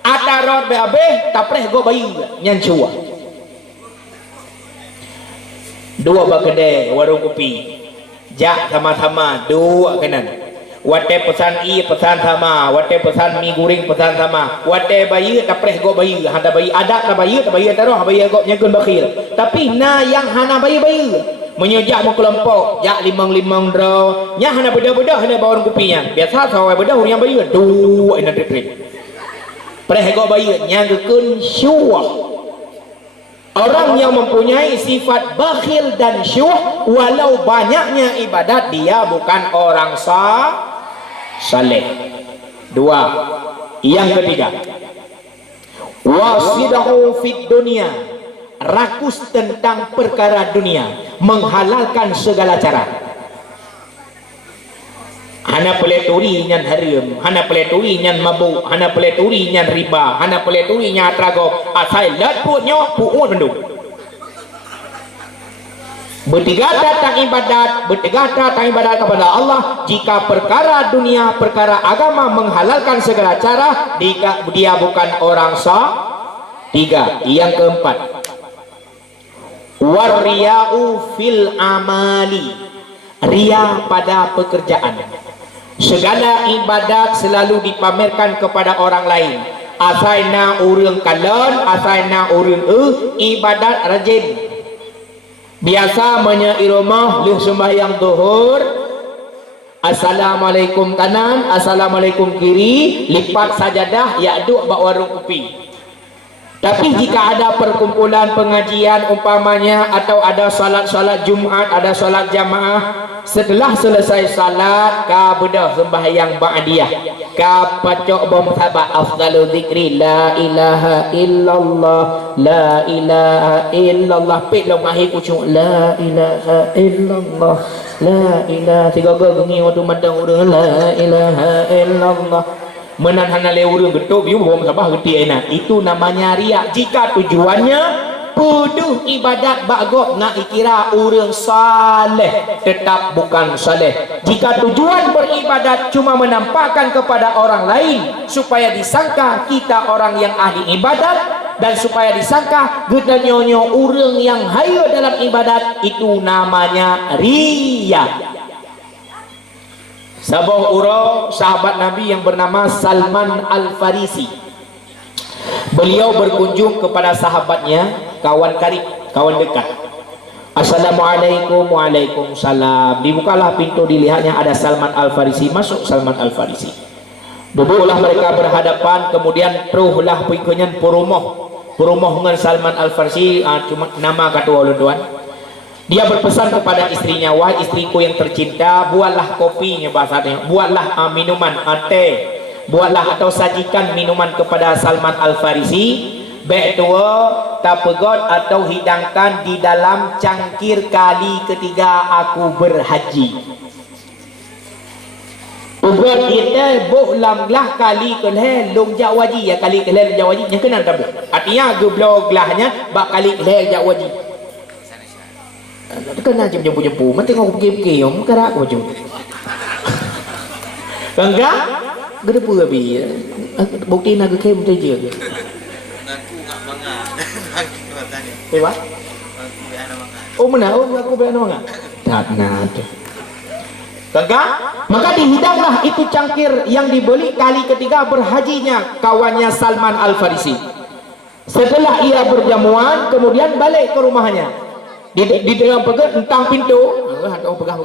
Ada rod beabe tapreh go bayi nyan syuh. 2 bakede warung kopi. Jak sama-sama 2 kanan. Wate pesan pesan sama, wate pesan mi goreng pesan sama, wate bayi tapreh go bayi, handa bayi ada ta bayi taroh bayi go nyegun bakhil. Tapi na yang hana bayi menyejak mu kelompok jak limang draw nya hana beda-beda hana bawang kopinya. Biasa sawai beda yang bayi 2 ina trip. Preh go bayi nya gekeun syuh. Orang yang mempunyai sifat bakhil dan syuh, walau banyaknya ibadat, dia bukan orang saleh. 2. Yang ketiga, wasidahu fid dunia, rakus tentang perkara dunia, menghalalkan segala cara. Hana peleturi nyan haram, hana peleturi nyan mabuk, hana peleturi nyan riba, hana peleturi nyan tragok, asai lat punya puun penduk. Bertiga tentang ibadat kepada Allah. Jika perkara dunia, perkara agama menghalalkan segala cara, dia bukan orang sah. 3. Yang keempat, warriya'u fil amali, ria pada pekerjaan. Segala ibadat selalu dipamerkan kepada orang lain. Asaina urang kalon, asaina urang ibadat rajin. Biasa menye iromah lih sembahyang zuhur, assalamualaikum kanan, assalamualaikum kiri, lipat sajadah, ya duk bak warung kopi. Tapi jika ada perkumpulan pengajian umpamanya, atau ada salat Jumat, ada salat jamaah, setelah selesai salat ka bedah sembahyang ba'diyah, ka pacok bom sabak afdalu zikri la ilaha illallah, la ilaha illallah, pek long akhir kucuk la ilaha illallah, la ilaha, tiga gengi waktu madang urang la ilaha illallah, menanhana leurung getuk biu bom sabah geti enak, itu namanya riak. Jika tujuannya puduh ibadat bagok nak ikira urang saleh, tetap bukan saleh. Jika tujuan beribadat cuma menampakkan kepada orang lain supaya disangka kita orang yang ahli ibadat, dan supaya disangka kita nyonyo urang yang hayo dalam ibadat, itu namanya riya. Sebuah urang sahabat Nabi yang bernama Salman Al-Farisi, beliau berkunjung kepada sahabatnya, kawan karib, kawan dekat. Assalamualaikum. Waalaikumsalam. Dibukalah pintu, dilihatnya ada Salman Al-Farisi. Masuk Salman Al-Farisi, duduklah mereka berhadapan. Kemudian teruhlah puikunya perumoh dengan Salman Al-Farisi, cuma nama kata ulun. Dia berpesan kepada istrinya, wahai istriku yang tercinta, buatlah kopinya, bahasanya, buatlah minuman, teh, buatlah atau sajikan minuman kepada Salman Al-Farisi, baik tua, tapegot atau hidangkan di dalam cangkir kali ketiga aku berhaji. Ugot kita bohlamlah kali keleh long jawaji, ya kali keleh long jawaji yang kenal tak? Artinya gebloglah bak kali keleh jawaji. Kena jempu-jempu, mesti kau pergi-pergi, om kerak kau jumpa. Enggak, gede pula bi. Bukti nak kem tu je. Ngaku ngak bangat. Ewa? Ngaku beana banget. Oh mana? Oh aku beana banget. Tak nak. Enggak, maka dihidanglah itu cangkir yang dibeli kali ketiga berhajinya kawannya Salman Al-Farisi. Setelah ia berjamuan, kemudian balik ke rumahnya. Di dalam pegang tentang pintu, pegang.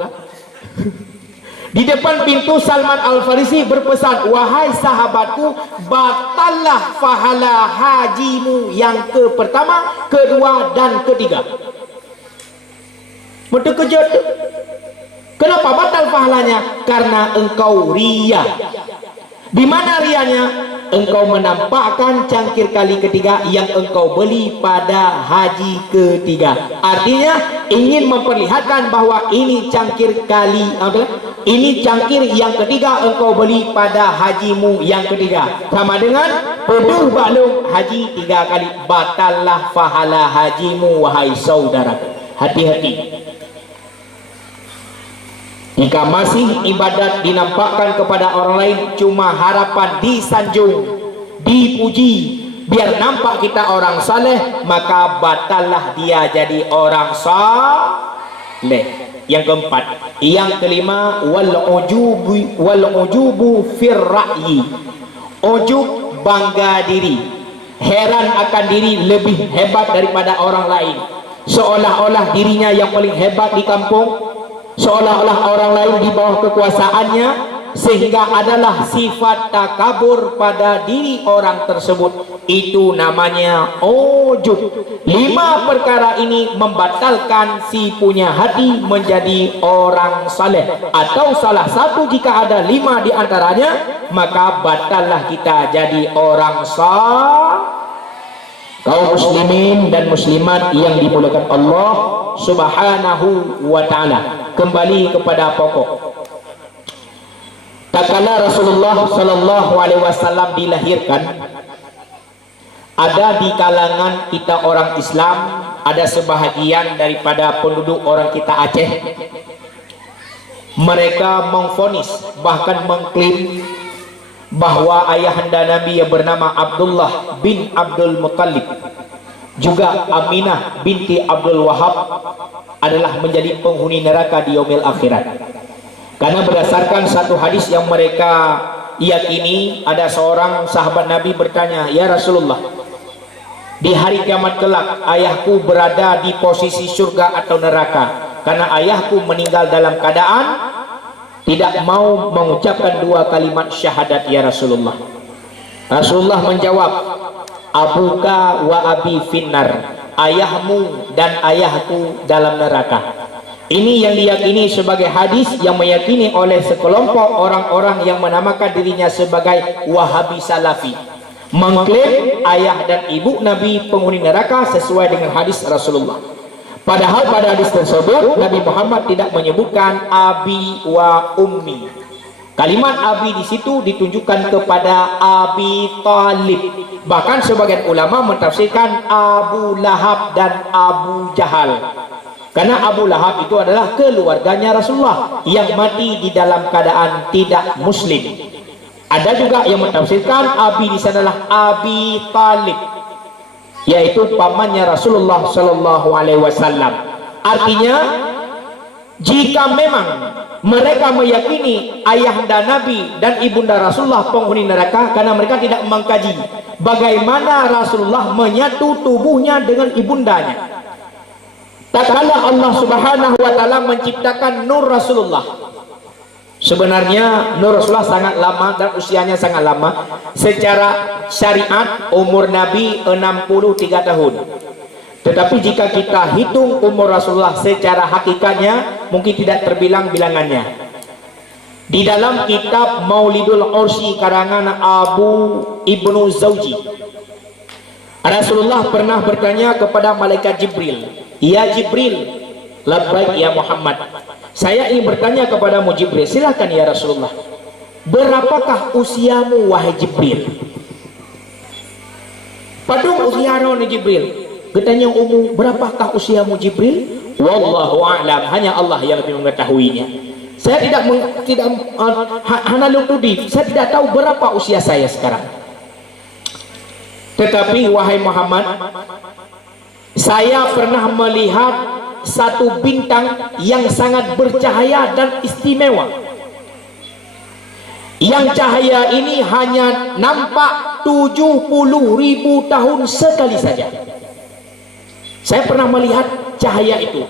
Di depan pintu Salman Al-Farisi berpesan, wahai sahabatku, batallah pahala hajimu yang ke pertama, kedua dan ketiga. Betul kejut. Kenapa batal pahalanya? Karena engkau riya. Di mana rianya? Engkau menampakkan cangkir kali ketiga yang engkau beli pada haji ketiga. Artinya ingin memperlihatkan bahwa ini cangkir kali ini cangkir yang ketiga engkau beli pada hajimu yang ketiga. Sama dengan peduh baklung haji 3 kali, batallah pahala hajimu wahai saudara. Hati-hati. Jika masih ibadat dinampakkan kepada orang lain cuma harapan disanjung, dipuji, biar nampak kita orang saleh, maka batallah dia jadi orang saleh. Yang keempat, yang kelima, wal ujubu fir ra'yi. Ujub, bangga diri, heran akan diri lebih hebat daripada orang lain, seolah-olah dirinya yang paling hebat di kampung, seolah-olah orang lain di bawah kekuasaannya, sehingga adalah sifat takabur pada diri orang tersebut. Itu namanya ujub. 5 perkara ini membatalkan si punya hati menjadi orang saleh, atau salah satu jika ada 5 di antaranya, maka batallah kita jadi orang saleh. Kaum muslimin dan muslimat yang dimuliakan Allah Subhanahu wa ta'ala, kembali kepada pokok. Tak kala Rasulullah sallallahu alaihi wasallam dilahirkan, ada di kalangan kita orang Islam, ada sebahagian daripada penduduk orang kita Aceh, mereka memvonis, bahkan mengklaim bahwa ayahanda Nabi yang bernama Abdullah bin Abdul Muttalib, juga Aminah binti Abdul Wahab, adalah menjadi penghuni neraka di yaumil akhirat. Karena berdasarkan satu hadis yang mereka yakini, ada seorang sahabat Nabi bertanya, ya Rasulullah, di hari kiamat kelak ayahku berada di posisi surga atau neraka, karena ayahku meninggal dalam keadaan tidak mau mengucapkan 2 kalimat syahadat ya Rasulullah. Rasulullah menjawab, abuka wa abi finnar, ayahmu dan ayahku dalam neraka. Ini yang diyakini sebagai hadis yang meyakini oleh sekelompok orang-orang yang menamakan dirinya sebagai Wahabi Salafi, mengklaim ayah dan ibu Nabi penghuni neraka sesuai dengan hadis Rasulullah. Padahal pada hadis tersebut Nabi Muhammad tidak menyebutkan abi wa ummi. Kalimat Abi di situ ditunjukkan kepada Abi Talib. Bahkan sebagian ulama mentafsirkan Abu Lahab dan Abu Jahal. Karena Abu Lahab itu adalah keluarganya Rasulullah yang mati di dalam keadaan tidak muslim. Ada juga yang mentafsirkan Abi di sana adalah Abi Talib, yaitu pamannya Rasulullah Sallallahu Alaihi Wasallam. Artinya, jika memang mereka meyakini ayahanda Nabi dan ibunda Rasulullah penghuni neraka karena mereka tidak mengkaji bagaimana Rasulullah menyatu tubuhnya dengan ibundanya. Tak kala Allah Subhanahu wa taala menciptakan nur Rasulullah. Sebenarnya nur Rasulullah sangat lama dan usianya sangat lama. Secara syariat umur Nabi 63 tahun. Tetapi jika kita hitung umur Rasulullah secara hakikatnya mungkin tidak terbilang bilangannya. Di dalam kitab Maulidul Ursi karangan Abu Ibnu Zawji, Rasulullah pernah bertanya kepada malaikat Jibril, "Ya Jibril." "Labbaik ya Muhammad." "Saya ingin bertanya kepadamu Jibril." "Silakan ya Rasulullah." "Berapakah usiamu wahai Jibril?" "Padung usiano ni Jibril." Bertanya umum, "Berapakah usiamu Jibril?" "Wallahu a'lam." Hanya Allah yang lebih mengetahuinya. Saya saya tidak tahu berapa usia saya sekarang. Tetapi wahai Muhammad, saya pernah melihat satu bintang yang sangat bercahaya dan istimewa. Yang cahaya ini hanya nampak 70.000 tahun sekali saja. Saya pernah melihat cahaya itu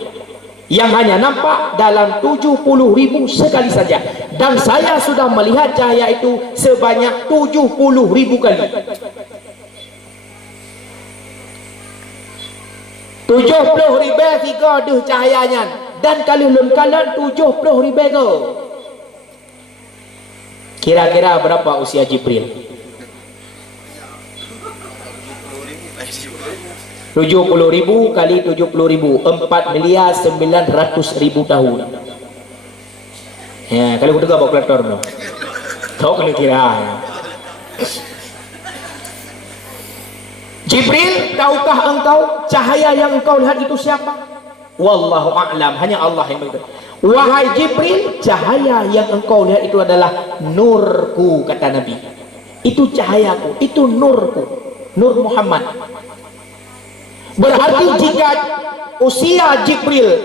yang hanya nampak dalam 70.000 sekali saja, dan saya sudah melihat cahaya itu sebanyak 70.000 kali. 70.000 tiga duh cahayanya, dan kalau lengkalan 70.000 ke. Kira-kira berapa usia Jibril? 70.000 kali 70.000, 4.900.000 tahun. Ya, kalau kita bawa kalkulator no. Kau kena kira. Ya. Jibril, tahukah engkau cahaya yang engkau lihat itu siapa? Wallahu a'lam, hanya Allah yang mengetahui. Wahai Jibril, cahaya yang engkau lihat itu adalah nurku, kata Nabi. Itu cahayaku, itu nurku, nur Muhammad. Berarti jika usia Jibril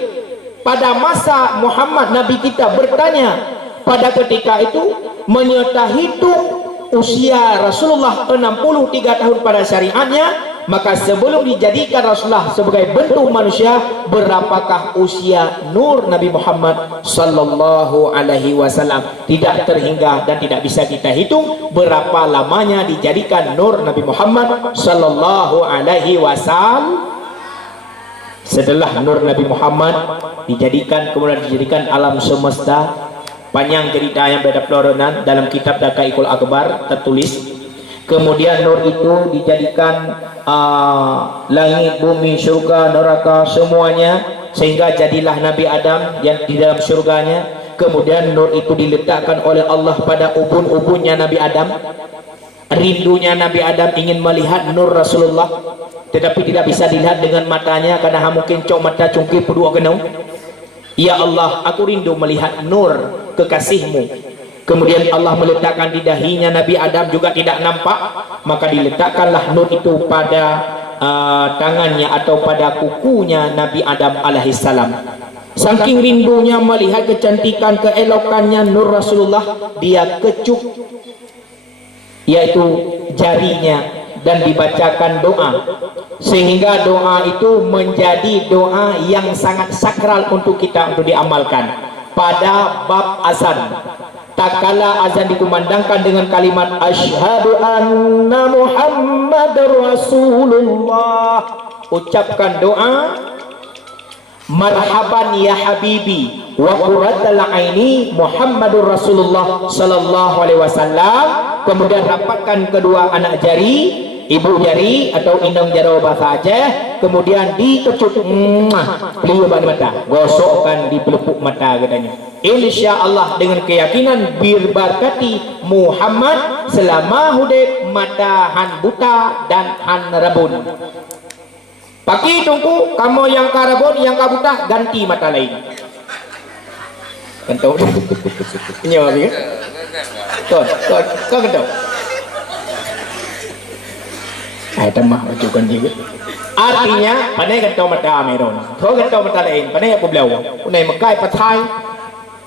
pada masa Muhammad Nabi kita bertanya pada ketika itu menyerta hitung usia Rasulullah 63 tahun pada syariatnya, maka sebelum dijadikan Rasulullah sebagai bentuk manusia, berapakah usia nur Nabi Muhammad Sallallahu Alaihi Wasallam? Tidak terhingga dan tidak bisa kita hitung berapa lamanya dijadikan nur Nabi Muhammad Sallallahu Alaihi Wasallam. Setelah nur Nabi Muhammad kemudian dijadikan alam semesta. Panjang cerita yang beredar peloronan dalam kitab Daqaiqul Akbar tertulis. Kemudian nur itu dijadikan langit, bumi, surga, neraka semuanya, sehingga jadilah Nabi Adam yang di dalam surganya. Kemudian nur itu diletakkan oleh Allah pada ubun-ubunnya Nabi Adam. Rindunya Nabi Adam ingin melihat nur Rasulullah, tetapi tidak bisa dilihat dengan matanya karena mungkin cok mata cungkir pedua kenau. Ya Allah, aku rindu melihat nur kekasihmu. Kemudian Allah meletakkan di dahinya Nabi Adam juga tidak nampak, maka diletakkanlah nur itu pada tangannya atau pada kukunya Nabi Adam alaihissalam. Saking rindunya melihat kecantikan keelokannya nur Rasulullah, dia kecup yaitu jarinya dan dibacakan doa, sehingga doa itu menjadi doa yang sangat sakral untuk kita untuk diamalkan pada bab azan. Tak kala azan dikumandangkan dengan kalimat asyhadu anna Muhammadar Rasulullah, ucapkan doa marhaban ya habibi wa qurratul aini Muhammadur Rasulullah sallallahu alaihi wasallam. Kemudian rapatkan kedua anak jari, ibu jari atau inang jaro bahasa Aceh, kemudian dikecup, beliau bani mata, gosokkan di pelupuk mata katanya. Insya Allah dengan keyakinan berbarkati Muhammad selama hidup mata han buta dan han rabun. Paki tungku kamu yang karabun yang kabuta ganti mata lain. Kentau. Nyawa dia. Kau kentau. Ay tamah majukan juga. Artinya panai kentau mata meron. Kau kentau mata lain panai apa belau. Unai mekai patai.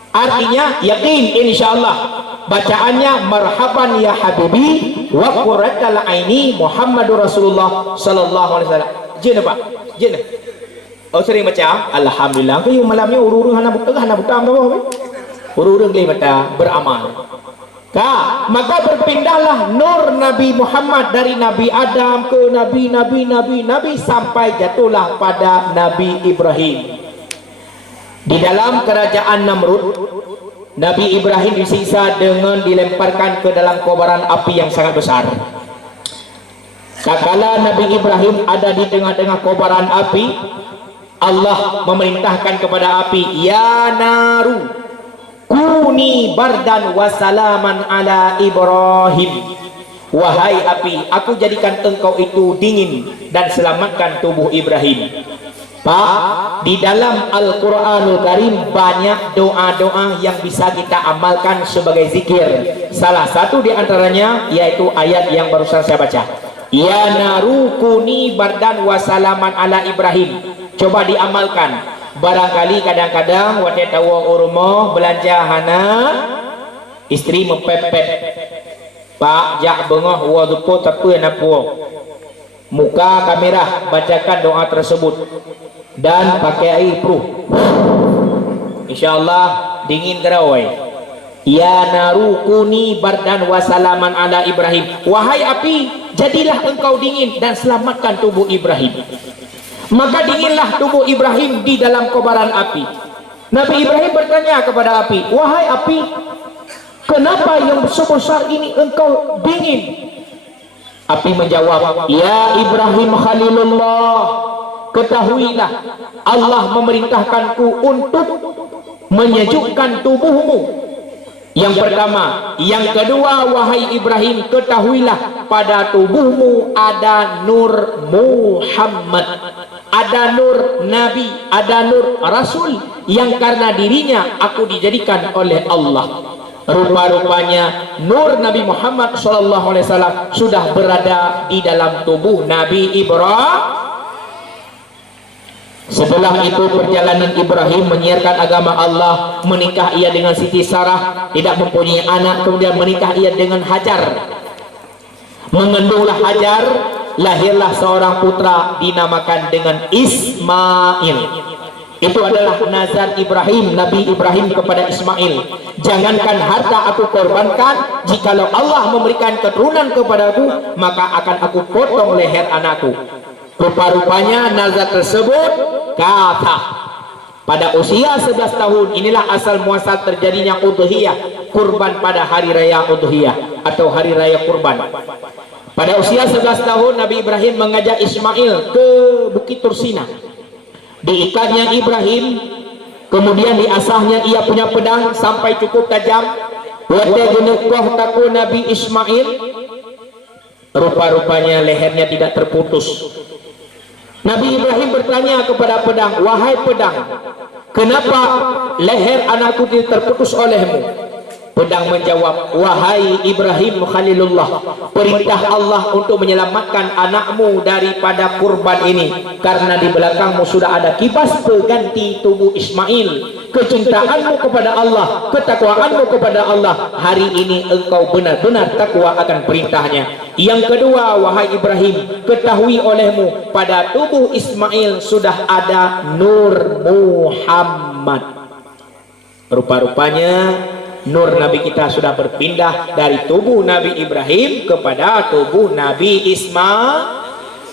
Artinya yakin insyaallah. Bacaannya marhaban ya habibi wa qurratal aini Muhammadur Rasulullah sallallahu alaihi wasallam. Jeuna Pak. Jeuna. Oh sering baca alhamdulillah kayu malamnya ururung hana buta am bawah. Ururung leh mata beramal. Maka berpindahlah nur Nabi Muhammad dari Nabi Adam ke Nabi sampai jatuhlah pada Nabi Ibrahim. Di dalam kerajaan Namrud, Nabi Ibrahim disiksa dengan dilemparkan ke dalam kobaran api yang sangat besar. Kakala Nabi Ibrahim ada di tengah-tengah kobaran api, Allah memerintahkan kepada api, ya naru kuni bardan wasalaman ala Ibrahim. Wahai api, aku jadikan engkau itu dingin dan selamatkan tubuh Ibrahim. Pak, di dalam Al-Quranul Karim banyak doa-doa yang bisa kita amalkan sebagai zikir. Salah satu di antaranya yaitu ayat yang barusan saya baca, ya naru kuni bardan wasalaman ala Ibrahim. Coba diamalkan. Barangkali kadang-kadang waktu tawa rumah belanja hana istri mempepet Pak jak bengah wadupo tapi napuo muka kamera bacakan doa tersebut dan pakai air pruh, insyaallah dingin gerawai. Ya naru kuni bardan wasalaman ala Ibrahim. Wahai api, jadilah engkau dingin dan selamatkan tubuh Ibrahim. Maka dinginlah tubuh Ibrahim di dalam kobaran api. Nabi Ibrahim bertanya kepada api, wahai api, kenapa yang sebesar ini engkau dingin? Api menjawab, ya Ibrahim Khalilullah, ketahuilah Allah memerintahkanku untuk menyejukkan tubuhmu. Yang pertama, yang kedua, wahai Ibrahim, ketahuilah pada tubuhmu ada nur Muhammad, ada nur Nabi, ada nur Rasul yang karena dirinya aku dijadikan oleh Allah. Rupa-rupanya nur Nabi Muhammad SAW sudah berada di dalam tubuh Nabi Ibrahim. Setelah itu perjalanan Ibrahim menyiarkan agama Allah, menikah ia dengan Siti Sarah, tidak mempunyai anak, kemudian menikah ia dengan Hajar. Mengandunglah Hajar, lahirlah seorang putra dinamakan dengan Ismail. Itu adalah nazar Ibrahim, Nabi Ibrahim kepada Ismail. Jangankan harta aku korbankan, jikalau Allah memberikan keturunan kepadaku, maka akan aku potong leher anakku. Rupa-rupanya nazar tersebut kata pada usia 11 tahun. Inilah asal muasal terjadinya udhiyah, kurban pada hari raya udhiyah atau hari raya kurban. Pada usia 11 tahun Nabi Ibrahim mengajak Ismail ke Bukit Tursina. Diikatnya Ibrahim, kemudian diasahnya ia punya pedang sampai cukup tajam. Nabi Ismail, rupa-rupanya lehernya tidak terputus. Nabi Ibrahim bertanya kepada pedang, wahai pedang, kenapa leher anakku tidak terputus olehmu? Pedang menjawab, wahai Ibrahim Khalilullah, perintah Allah untuk menyelamatkan anakmu daripada kurban ini, karena di belakangmu sudah ada kipas pengganti tubuh Ismail. Kecintaanmu kepada Allah, ketakwaanmu kepada Allah, hari ini engkau benar-benar takwa akan perintahnya. Yang kedua, wahai Ibrahim, ketahui olehmu pada tubuh Ismail sudah ada nur Muhammad. Rupa-rupanya nur Nabi kita sudah berpindah dari tubuh Nabi Ibrahim kepada tubuh Nabi Ismail.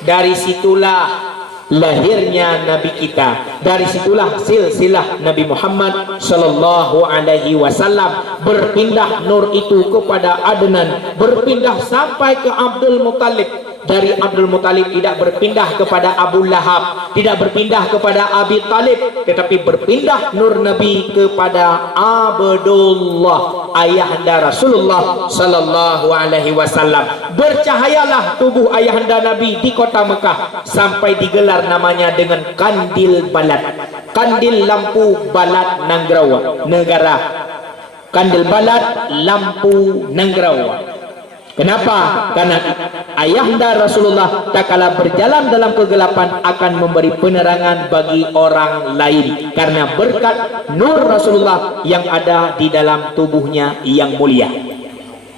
Dari situlah lahirnya Nabi kita, dari situlah silsilah Nabi Muhammad Sallallahu Alaihi Wasallam. Berpindah nur itu kepada Adnan, berpindah sampai ke Abdul Muttalib, dari Abdul Muthalib, tidak berpindah kepada Abu Lahab, tidak berpindah kepada Abi Talib, tetapi berpindah nur Nabi kepada Abdullah, ayahanda Rasulullah sallallahu alaihi wasallam. Bercahayalah tubuh ayahanda Nabi di kota Mekah sampai digelar namanya dengan kandil balat, kandil lampu balat Nanggarawa negara, kandil balat lampu Nanggarawa. Kenapa? Karena ayahanda Rasulullah tak kala berjalan dalam kegelapan akan memberi penerangan bagi orang lain, karena berkat nur Rasulullah yang ada di dalam tubuhnya yang mulia.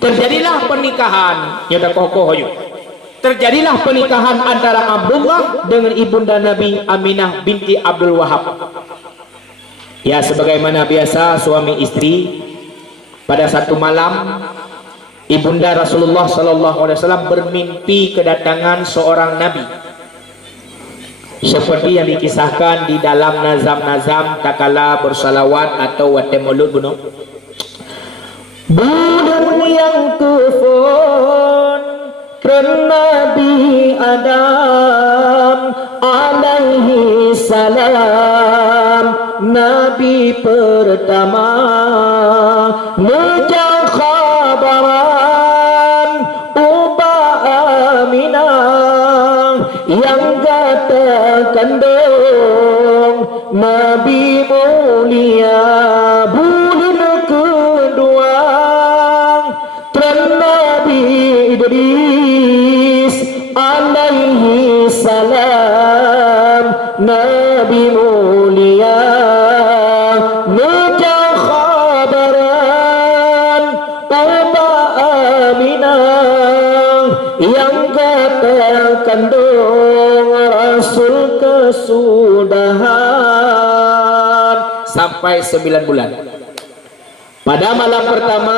Terjadilah pernikahan, ya kokoh yuk. Terjadilah pernikahan antara Abdullah dengan ibunda Nabi Aminah binti Abdul Wahab. Ya, sebagaimana biasa suami istri, pada satu malam ibunda Rasulullah sallallahu alaihi wasallam bermimpi kedatangan seorang nabi, seperti yang dikisahkan di dalam nazam-nazam takala bersalawat atau watemulud bunuh. Bulan yang kufun Nabi Adam alaihi salam, nabi pertama menjauh khabaran Uba Aminah yang kata kandung Nabi mulia. Bulan kedua Nabi Idris alaihi salam, nabi mulia menjauh khabaran Uba Aminah yang kata kandung Rasul kesudahan, sampai 9 bulan. Pada malam pertama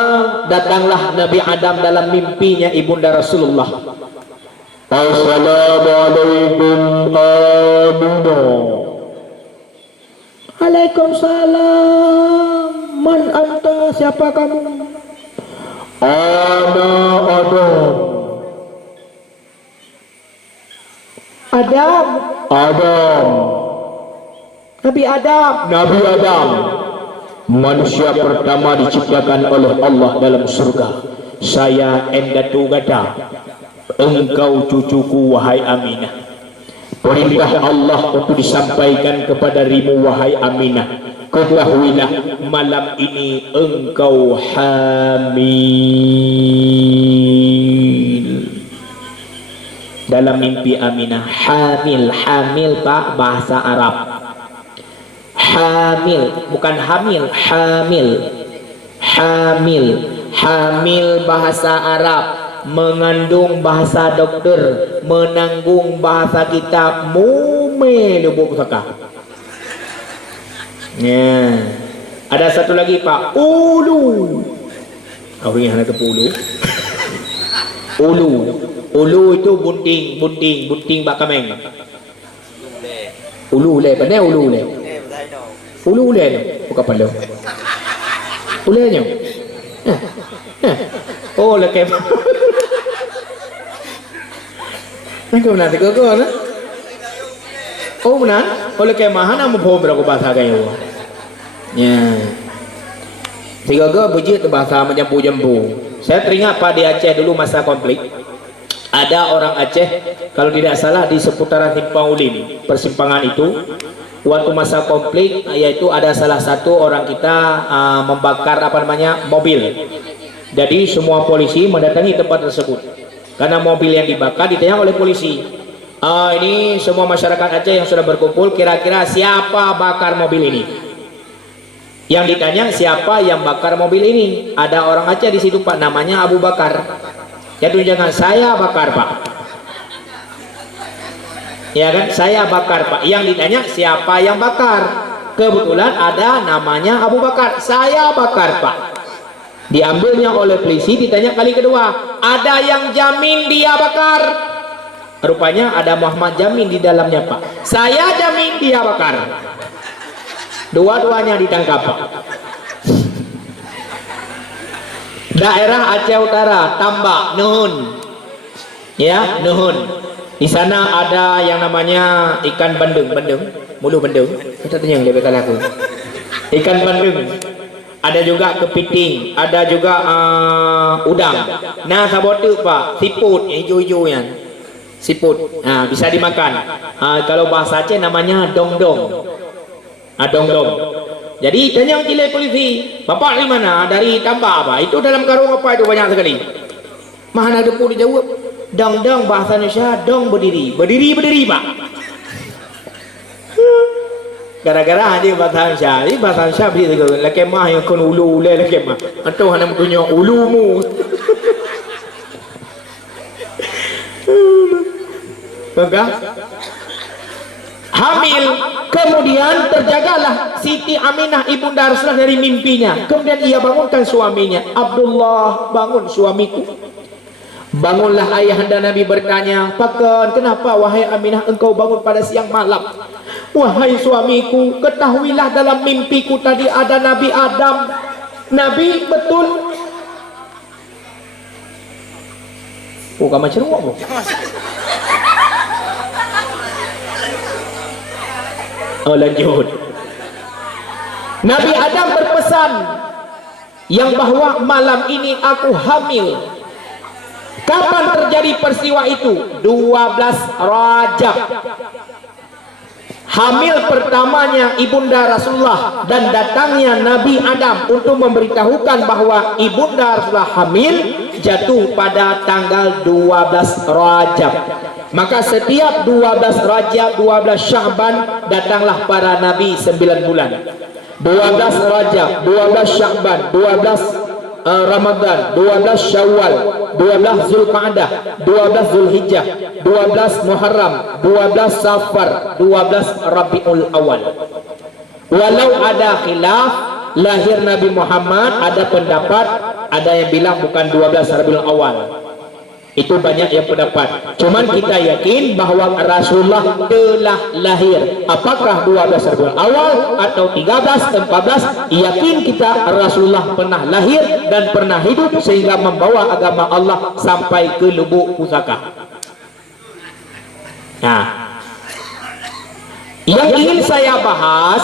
datanglah Nabi Adam dalam mimpinya ibunda Rasulullah. Assalamualaikum Aminah. Waalaikumsalam. Man anta, siapa kamu? Ana Adam. Adam. Adam. Nabi Adam. Nabi Adam, manusia pertama diciptakan oleh Allah dalam surga. Saya endatu gada, engkau cucuku wahai Aminah. Perintah Allah untuk disampaikan kepada rimu wahai Aminah. Ketahuilah malam ini engkau hamil. Dalam mimpi Aminah, hamil, hamil pak bahasa Arab. Hamil, bukan hamil, hamil. Hamil, hamil bahasa Arab, mengandung bahasa dokter, menanggung bahasa kita, mume lubuk pusaka. Ya. Ada satu lagi pak, ulu. Apa yang ada ulu? Ulu, ulu itu bunting, bunting, bunting bak kameng. Ulu le, pandai ulu le. Ulu le no, bukan pandai. Ulenya. Oh lekem. Ini kau nanti kau na? Oh benar? Oh lekem mana mau bawa berapa bahasa kayu? Ya. Tiga kau bujit bahasa menjampu-jampu. Saya teringat Pak di Aceh dulu masa konflik. Ada orang Aceh, kalau tidak salah di seputaran Simpang Ulim, persimpangan itu, waktu masa konflik, yaitu ada salah satu orang kita membakar apa namanya mobil. Jadi semua polisi mendatangi tempat tersebut karena mobil yang dibakar ditanya oleh polisi. Ini semua masyarakat Aceh yang sudah berkumpul, kira-kira siapa bakar mobil ini? Yang ditanya siapa yang bakar mobil ini? Ada orang Aceh di situ Pak, namanya Abu Bakar. Ya tunjangan saya bakar Pak. Ya kan, saya bakar Pak. Yang ditanya siapa yang bakar? Kebetulan ada namanya Abu Bakar. Saya bakar Pak. Diambilnya oleh polisi, ditanya kali kedua, ada yang jamin dia bakar? Rupanya ada Muhammad Jamin di dalamnya Pak. Saya jamin dia bakar. Dua-duanya ditangkap Pak. Daerah Aceh Utara, Tambak, Nun. Ya, nuhun. Di sana ada yang namanya ikan bandeng, mulu bandeng. Kita tanya yang lebih kalah aku. Ikan bandeng. Ada juga kepiting, ada juga udang. Nah, sabotu Pak, siput hijau-hijau yang. Siput. Nah, bisa dimakan. Kalau bahasa Aceh namanya dongdong. Dongdong. Jadi tanya tilai polisi, Bapak dari mana? Dari Tambak apa? Itu dalam karung apa itu banyak sekali. Mana ada pun dijawab. Dong bahasa Indonesia dong berdiri Pak. Gara-gara dia bahasa Indonesia, ini bahasa Indonesia begitu. Laki mah yang kon ulu laki mah. Atau hanya punya ulumu. Maka hamil, kemudian terjagalah Siti Aminah ibunda Rasulullah dari mimpinya. Kemudian ia bangunkan suaminya. Abdullah, bangun suamiku. Bangunlah ayahanda Nabi bertanya, "Pakan, kenapa wahai Aminah engkau bangun pada siang malam?" "Wahai suamiku, ketahuilah dalam mimpiku tadi ada Nabi Adam." "Nabi, betul?" Oh, kamu cerewet bu. Oh, lanjut. Nabi Adam berpesan yang bahwa malam ini aku hamil. Kapan terjadi peristiwa itu? 12 Rajab. Hamil pertamanya ibunda Rasulullah dan datangnya Nabi Adam untuk memberitahukan bahwa ibunda Rasulullah hamil jatuh pada tanggal 12 Rajab. Maka setiap 12 Rajab, 12 Sya'ban datanglah para nabi 9 bulan. 12 Rajab, 12 Sya'ban, 12 Ramadan, 12 Syawal, 12 Zulqa'dah, 12 Zulhijjah, 12 Muharram, 12 Safar, 12 Rabiul Awal. Walau ada khilaf lahir Nabi Muhammad, ada pendapat, ada yang bilang bukan 12 Rabiul Awal. Itu banyak yang pendapat. Cuman kita yakin bahwa Rasulullah telah lahir. Apakah 12 Rabiul Awal atau 13, 14? Yakin kita Rasulullah pernah lahir dan pernah hidup sehingga membawa agama Allah sampai ke lubuk pusaka. Nah, yang ingin saya bahas,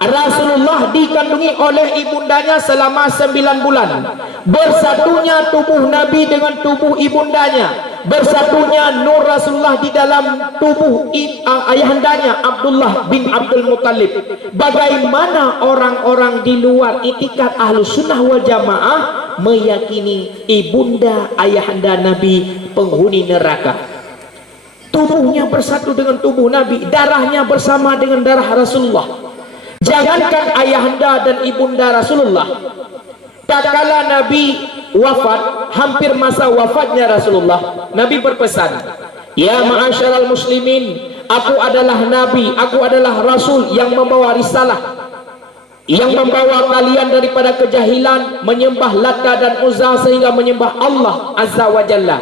Rasulullah dikandungi oleh ibundanya selama 9 bulan. Bersatunya tubuh Nabi dengan tubuh ibundanya. Bersatunya nur Rasulullah di dalam tubuh ayahandanya Abdullah bin Abdul Muttalib. Bagaimana orang-orang di luar itikad Ahlus Sunnah wal Jamaah meyakini ibunda ayahanda Nabi penghuni neraka. Tubuhnya bersatu dengan tubuh Nabi, darahnya bersama dengan darah Rasulullah. Jangankan ayahanda dan ibunda Rasulullah, tatkala Nabi wafat, hampir masa wafatnya Rasulullah, Nabi berpesan, "Ya ma'asyaral muslimin, aku adalah Nabi, aku adalah Rasul yang membawa risalah, yang membawa kalian daripada kejahilan, menyembah Lata dan Uzza sehingga menyembah Allah Azza wa Jalla.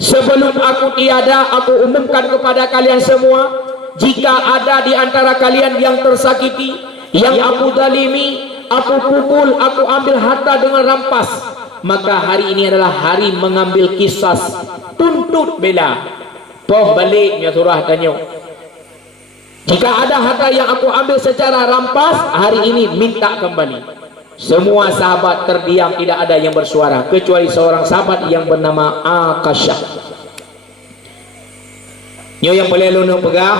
Sebelum aku tiada, aku umumkan kepada kalian semua, jika ada di antara kalian yang tersakiti, yang aku zalimi, aku pukul, aku ambil harta dengan rampas, maka hari ini adalah hari mengambil kisas, tuntut bela." Poh baliknya surah tanya, jika ada harta yang aku ambil secara rampas, hari ini minta kembali. Semua sahabat terdiam, tidak ada yang bersuara kecuali seorang sahabat yang bernama Akasyah. Nyo yang boleh luno pegah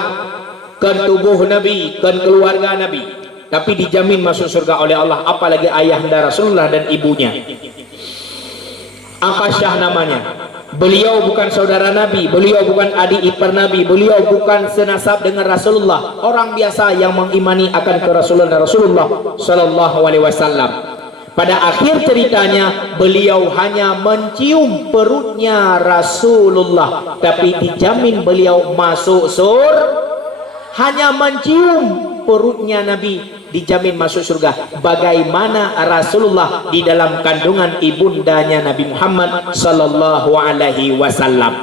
kan tubuh Nabi, kan keluarga Nabi, tapi dijamin masuk surga oleh Allah, apalagi ayahanda Rasulullah dan ibunya. Akasyah namanya. Beliau bukan saudara Nabi, beliau bukan adik ipar Nabi, beliau bukan senasab dengan Rasulullah. Orang biasa yang mengimani akan kerasulan Rasulullah sallallahu alaihi wasallam. Pada akhir ceritanya, beliau hanya mencium perutnya Rasulullah, tapi dijamin beliau masuk surga. Hanya mencium perutnya Nabi, dijamin masuk surga. Bagaimana Rasulullah di dalam kandungan ibundanya Nabi Muhammad sallallahu alaihi wasallam.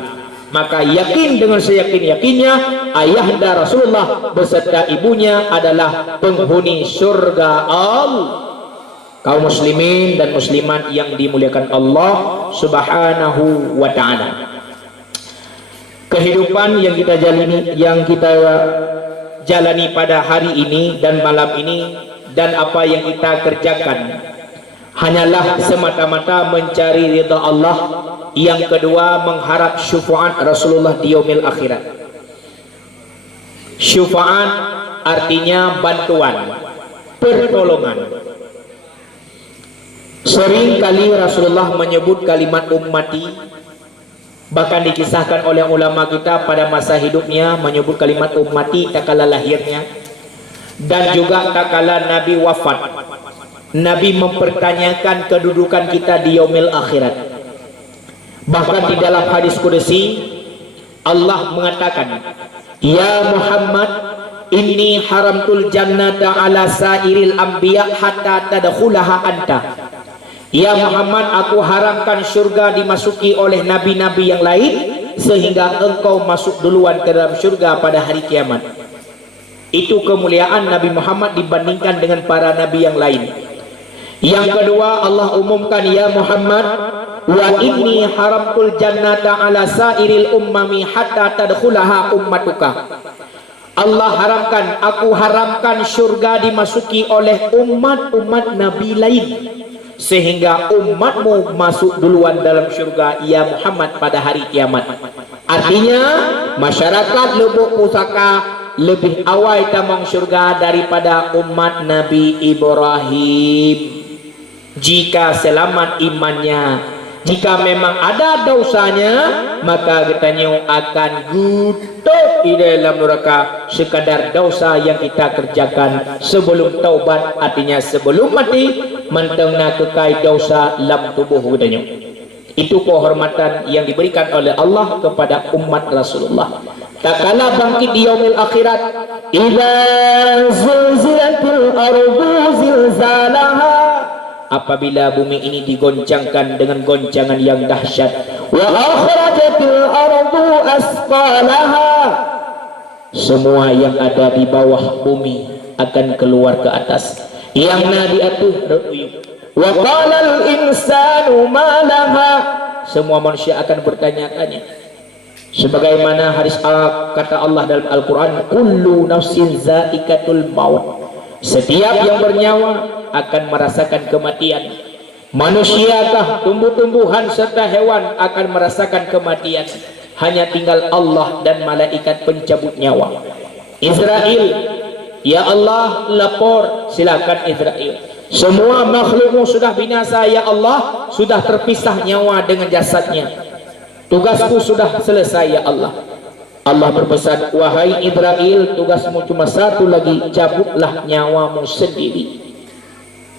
Maka yakin dengan seyakin-yakinnya, ayahanda Rasulullah beserta ibunya adalah penghuni surga Allah. Kaum muslimin dan muslimat yang dimuliakan Allah subhanahu wa ta'ala. kehidupan yang kita jalani pada hari ini dan malam ini, dan apa yang kita kerjakan hanyalah semata-mata mencari ridha Allah. Yang kedua, mengharap syafaat Rasulullah di yaumil akhirat. Syafaat artinya bantuan, pertolongan. Sering kali Rasulullah menyebut kalimat ummati, bahkan dikisahkan oleh ulama kita pada masa hidupnya menyebut kalimat ummati tak kala lahirnya, dan juga tak kala Nabi wafat. Nabi mempertanyakan kedudukan kita di yaumil akhirat. Bahkan di dalam hadis qudsi Allah mengatakan, "Ya Muhammad, inni haramtul jannata ala sairil anbiya hatta tadkhulaha anta." Ya Muhammad, aku haramkan syurga dimasuki oleh nabi-nabi yang lain sehingga engkau masuk duluan ke dalam syurga pada hari kiamat. Itu kemuliaan Nabi Muhammad dibandingkan dengan para nabi yang lain. Yang kedua, Allah umumkan, "Ya Muhammad, wa inni haramtul jannata ala sairil ummami hatta tadkhulaha ummatuka." Allah haramkan, aku haramkan syurga dimasuki oleh umat-umat nabi lain sehingga umatmu masuk duluan dalam syurga ya Muhammad pada hari kiamat. Artinya masyarakat Lubuk Pusaka lebih awal tamang syurga daripada umat Nabi Ibrahim jika selamat imannya. Jika memang ada dosanya, maka katanya akan gutuk di dalam neraka sekadar dosa yang kita kerjakan sebelum taubat, artinya sebelum mati mentengna kekai dosa dalam tubuh katanya. Itu kehormatan yang diberikan oleh Allah kepada umat Rasulullah. Tak kala bangkit di yaumil akhirat, idza zulzilatil ardu zilzalaha, apabila bumi ini digoncangkan dengan goncangan yang dahsyat, wa akhrajatil ardu asqalaha, semua yang ada di bawah bumi akan keluar ke atas, yang nadi atuh reuyuk, wa qalal insanu ma laha, semua manusia akan bertanya-tanya. Sebagaimana hadis kata Allah dalam Al-Quran, kullu nafsin zaikatul maut, setiap yang bernyawa akan merasakan kematian. Manusiakah, tumbuh-tumbuhan serta hewan akan merasakan kematian. Hanya tinggal Allah dan malaikat pencabut nyawa. Israel, ya Allah lapor, silakan Israel. Semua makhlukmu sudah binasa ya Allah, sudah terpisah nyawa dengan jasadnya. Tugasku sudah selesai ya Allah. Allah berpesan, wahai Israel, tugasmu cuma satu lagi, cabutlah nyawamu sendiri.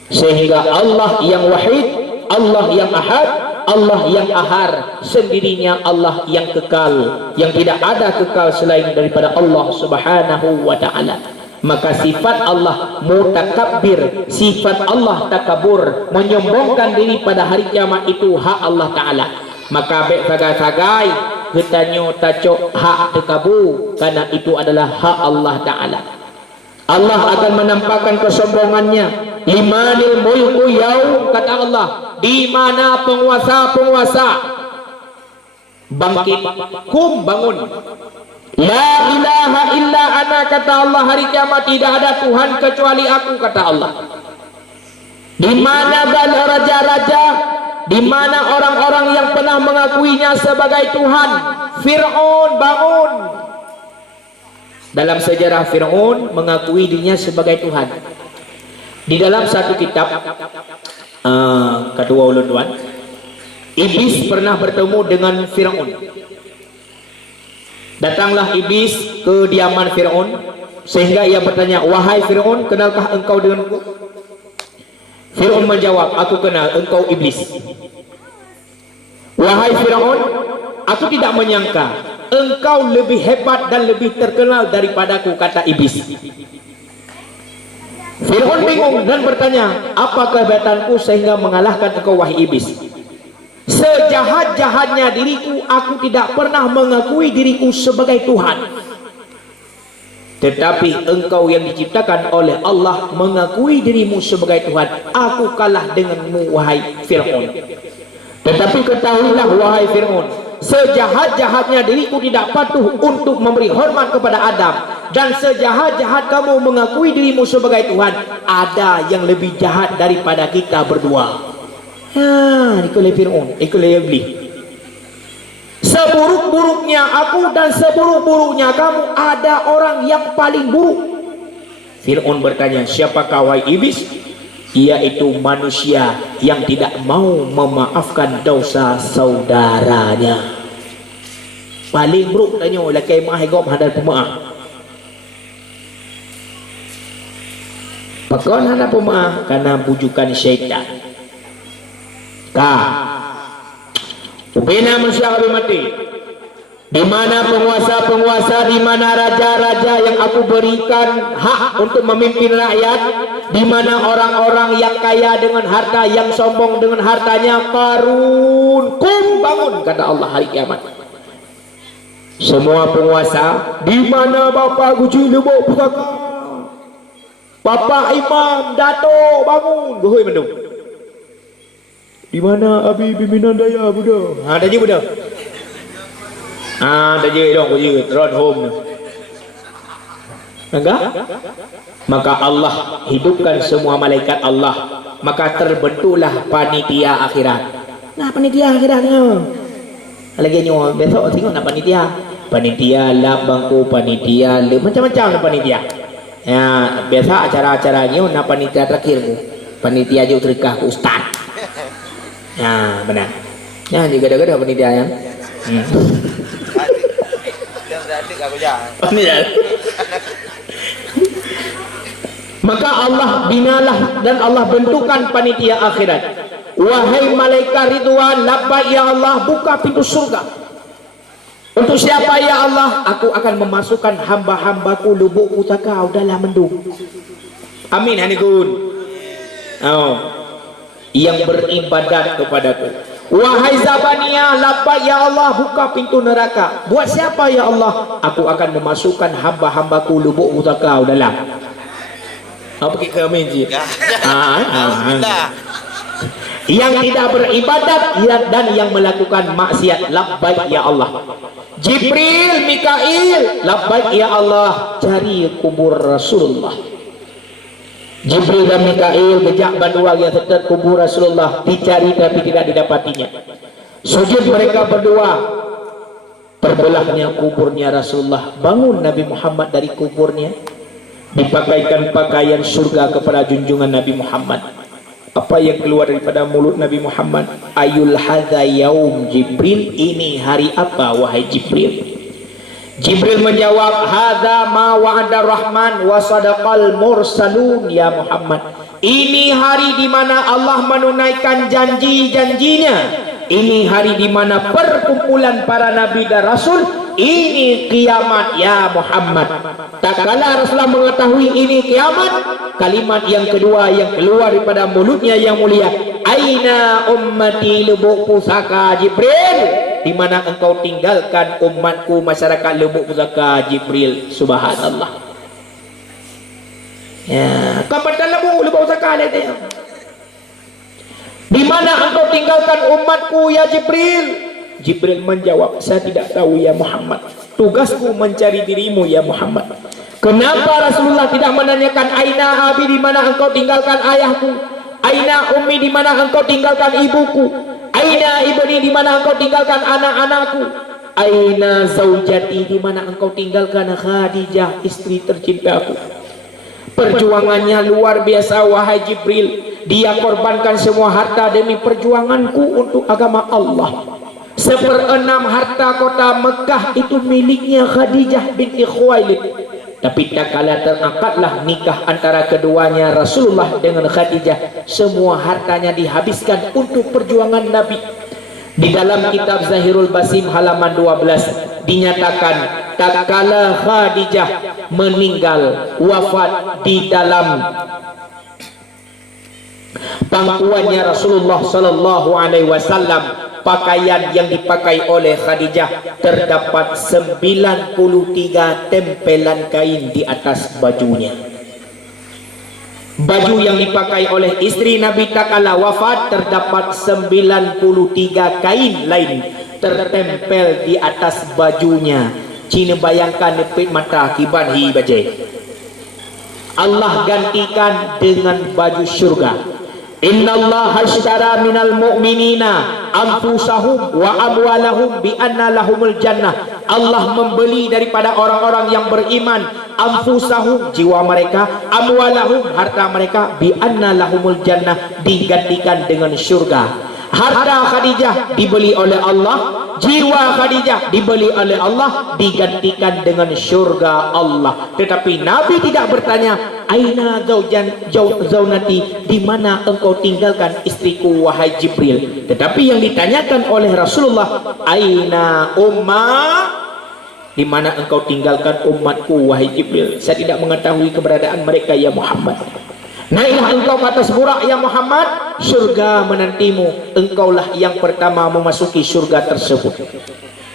Sehingga Allah yang wahid, Allah yang ahad, Allah yang ahar, sendirinya Allah yang kekal, yang tidak ada kekal selain daripada Allah subhanahu wa ta'ala. Maka sifat Allah mutakabbir, sifat Allah takabur, menyombongkan diri pada hari kiamat, itu hak Allah ta'ala. Maka baik sagai-sagai getanyo tacok hak tekabu, karena itu adalah hak Allah ta'ala. Allah akan menampakkan kesombongannya. Limanil mulku yaum, kata Allah, di mana penguasa-penguasa bangkit, kum bangun. La ilaha illa ana, kata Allah, hari kiamat tidak ada Tuhan kecuali aku, kata Allah. Di mana raja-raja, di mana orang-orang yang pernah mengakuinya sebagai Tuhan? Fir'aun bangun. Dalam sejarah Fir'aun mengakui dirinya sebagai Tuhan. Di dalam satu kitab kedua ulun, Iblis pernah bertemu dengan Fir'aun. Datanglah Iblis ke diaman Fir'aun sehingga ia bertanya, wahai Fir'aun, kenalkah engkau denganku? Fir'aun menjawab, aku kenal, engkau Iblis. Wahai Fir'aun, aku tidak menyangka engkau lebih hebat dan lebih terkenal daripadaku, kata Iblis. Fir'aun bingung dan bertanya, apa kehebatanku sehingga mengalahkan engkau, wahai Iblis? Sejahat-jahatnya diriku, aku tidak pernah mengakui diriku sebagai Tuhan. Tetapi engkau yang diciptakan oleh Allah mengakui dirimu sebagai Tuhan. Aku kalah denganmu, wahai Fir'aun. Tetapi ketahuilah, wahai Fir'aun, sejahat-jahatnya diriku tidak patuh untuk memberi hormat kepada Adam, dan sejahat-jahat kamu mengakui dirimu sebagai Tuhan, ada yang lebih jahat daripada kita berdua. Ikulah Fir'aun, ikulah Iblis. Seburuk-buruknya aku dan seburuk-buruknya kamu, ada orang yang paling buruk. Fir'aun bertanya, siapakah wahai Iblis? Yaitu manusia yang tidak mau memaafkan dosa saudaranya. Paling buruk tanya laki mahai gom hadal pemaaf. Pakon hadal pemaaf karena bujukan syaitan. Ubena manusia habis mati. Di mana penguasa-penguasa, di mana raja-raja yang aku berikan hak untuk memimpin rakyat, di mana orang-orang yang kaya dengan harta, yang sombong dengan hartanya, Qarun, kum bangun, kata Allah hari kiamat. Semua penguasa, di mana Bapak Guci Lebok Pusaka, Bapak Imam Dato bangun, gohoi mendung. Di mana Abi Pimpinan Daya Buddha? Ada je Buddha. Dah je dong, je run home. Enggak? Maka Allah hidupkan semua malaikat Allah, maka terbentuklah panitia akhirat. Nah, panitia akhiratnya lagi nyawa besok tengok nak panitia. Panitia lap bangku, panitia macam-macam panitia. Ya, biasa acara-acaranya nak panitia terakhirmu. Panitia je terikah ke ustaz. Ya, benar. Ya, juga ada panitianya. Maka Allah binalah dan Allah bentukkan panitia akhirat. Wahai malaikat Ridwan, labbaik ya Allah, buka pintu surga. Untuk siapa ya Allah? Aku akan memasukkan hamba-hambaku Lubuk Pusaka dalam mendung. Amin hanikun. Yang beribadat kepadaku. Wahai Zabaniyah, labbaik ya Allah, buka pintu neraka. Buat siapa ya Allah? Aku akan memasukkan hamba-hambaku Lubuk Pusaka dalam. Apa kita menji? Yang tidak beribadat dan yang melakukan maksiat, labbaik ya Allah. Jibril, Mikail, labbaik ya Allah, cari kubur Rasulullah. Jibril dan Mikail gejak bandua yang serta kubur Rasulullah, dicari tapi tidak didapatinya. Sujud mereka berdua, terbelahnya kuburnya Rasulullah. Bangun Nabi Muhammad dari kuburnya, dipakaikan pakaian surga kepada junjungan Nabi Muhammad. Apa yang keluar daripada mulut Nabi Muhammad? Ayul hadza yaum Jibril, ini hari apa wahai Jibril? Jibril menjawab, hadza ma wa'ada Rahman wa sadaqal mursalun ya Muhammad. Ini hari di mana Allah menunaikan janji-janjinya. Ini hari di mana perkumpulan para nabi dan rasul. Ini kiamat ya Muhammad. Tak kala Rasulullah mengetahui ini kiamat, kalimat yang kedua yang keluar daripada mulutnya yang mulia, aina ummati Lubuk Pusaka Jibril, di mana engkau tinggalkan umatku masyarakat Lubuk Pusaka Jibril. Subhanallah. Ya, kapan dalam Lubuk Pusaka ada? Di mana engkau tinggalkan umatku ya Jibril? Jibril menjawab, saya tidak tahu ya Muhammad. Tugasku mencari dirimu ya Muhammad. Kenapa Rasulullah tidak menanyakan aina abi, di mana engkau tinggalkan ayahku? Aina ummi, di mana engkau tinggalkan ibuku? Aina ibni, di mana engkau tinggalkan anak-anakku? Aina zaujati, di mana engkau tinggalkan Khadijah, istri tercintaku? Perjuangannya luar biasa wahai Jibril. Dia korbankan semua harta demi perjuanganku untuk agama Allah. 1/6 harta kota Mekah itu miliknya Khadijah binti Khuwailid. Tapi tak kala terangkatlah nikah antara keduanya Rasulullah dengan Khadijah, semua hartanya dihabiskan untuk perjuangan Nabi. Di dalam kitab Zahirul Basim halaman 12 dinyatakan, tak kala Khadijah meninggal wafat di dalam pangkuannya Rasulullah sallallahu alaihi wasallam, pakaian yang dipakai oleh Khadijah terdapat 93 tempelan kain di atas bajunya. Baju yang dipakai oleh istri Nabi tak kala wafat terdapat 93 kain lain tertempel di atas bajunya. Cina bayangkan nepit mata kiban hi baca. Allah gantikan dengan baju syurga. Innallaha ashtara minal mu'minina anfusahum wa amwalahum bi anna lahumul jannah. Allah membeli daripada orang-orang yang beriman anfusahum, jiwa mereka, amwalahum, harta mereka, bi anna lahumul jannah, digantikan dengan syurga. Harta Khadijah dibeli oleh Allah, jiwa Khadijah dibeli oleh Allah, digantikan dengan syurga Allah. Tetapi Nabi tidak bertanya, aina zaunati, di mana engkau tinggalkan istriku wahai Jibril. Tetapi yang ditanyakan oleh Rasulullah, aina ummah, di mana engkau tinggalkan umatku wahai Jibril. Saya tidak mengetahui keberadaan mereka ya Muhammad. Naiklah engkau ke atas burak ya Muhammad, syurga menantimu, engkaulah yang pertama memasuki syurga tersebut.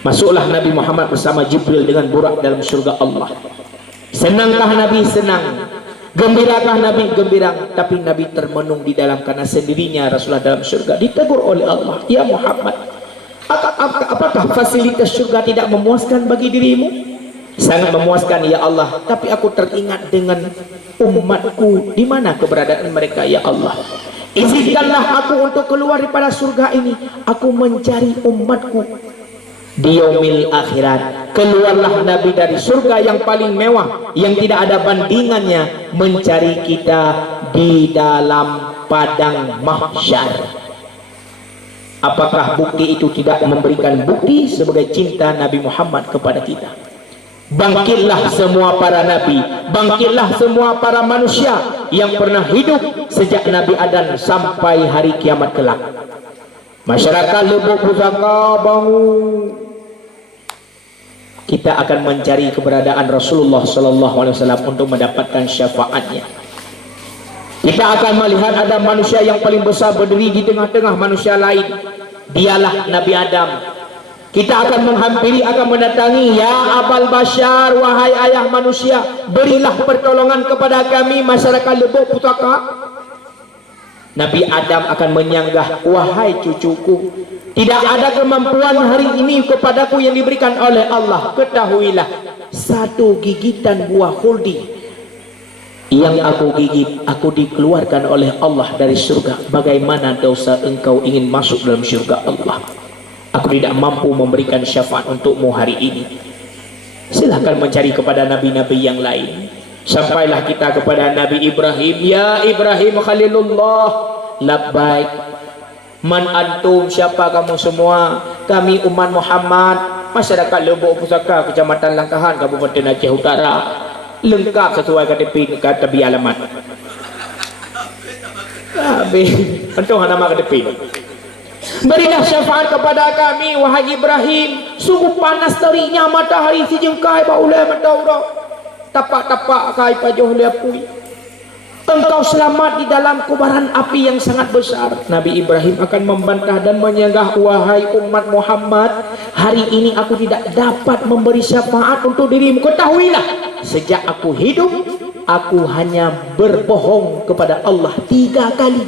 Masuklah Nabi Muhammad bersama Jibril dengan burak dalam syurga Allah. Senangkah Nabi? Senang. Gembirakah Nabi? Gembira. Tapi Nabi termenung di dalam, karena sendirinya Rasulullah dalam syurga. Ditegur oleh Allah, ya Muhammad, apakah fasilitas syurga tidak memuaskan bagi dirimu? Sangat memuaskan ya Allah, tapi aku teringat dengan umatku, di mana keberadaan mereka ya Allah. Izinkanlah aku untuk keluar daripada surga ini, aku mencari umatku di yaumil akhirat. Keluarlah Nabi dari surga yang paling mewah, yang tidak ada bandingannya, mencari kita di dalam padang mahsyar. Apakah bukti itu tidak memberikan bukti sebagai cinta Nabi Muhammad kepada kita? Bangkitlah semua para nabi, bangkitlah semua para manusia yang pernah hidup sejak Nabi Adam sampai hari kiamat kelak. Masyarakat Lubuk Pusaka bangun. Kita akan mencari keberadaan Rasulullah SAW untuk mendapatkan syafaatnya. Kita akan melihat ada manusia yang paling besar berdiri di tengah-tengah manusia lain. Dialah Nabi Adam. Kita akan menghampiri, akan mendatangi, ya Abal Bashar, wahai ayah manusia, berilah pertolongan kepada kami masyarakat Lubuk Pusaka. Nabi Adam akan menyanggah, wahai cucuku, tidak ada kemampuan hari ini kepadaku yang diberikan oleh Allah. Ketahuilah, satu gigitan buah khuldi yang aku gigit, aku dikeluarkan oleh Allah dari surga. Bagaimana dosa engkau ingin masuk dalam surga Allah? Aku tidak mampu memberikan syafaat untukmu hari ini. Silahkan mencari kepada nabi-nabi yang lain. Sampailah kita kepada Nabi Ibrahim. Ya Ibrahim Khalilullah, labbaik. Man antum, siapa kamu semua? Kami umat Muhammad, masyarakat Lubuk Pusaka, Kecamatan Langkahan, Kabupaten Aceh Utara. Lengkap sesuai KTP alamat. Habis, antum nama KTP. Berilah syafaat kepada kami wahai Ibrahim. Sungguh panas terinya matahari sejengkai baulai mataura. Tapak-tapak kai pajuh lepui. Engkau selamat di dalam kobaran api yang sangat besar. Nabi Ibrahim akan membantah dan menyanggah, wahai umat Muhammad, hari ini aku tidak dapat memberi syafaat untuk dirimu. Ketahuilah, sejak aku hidup, aku hanya berbohong kepada Allah 3 kali.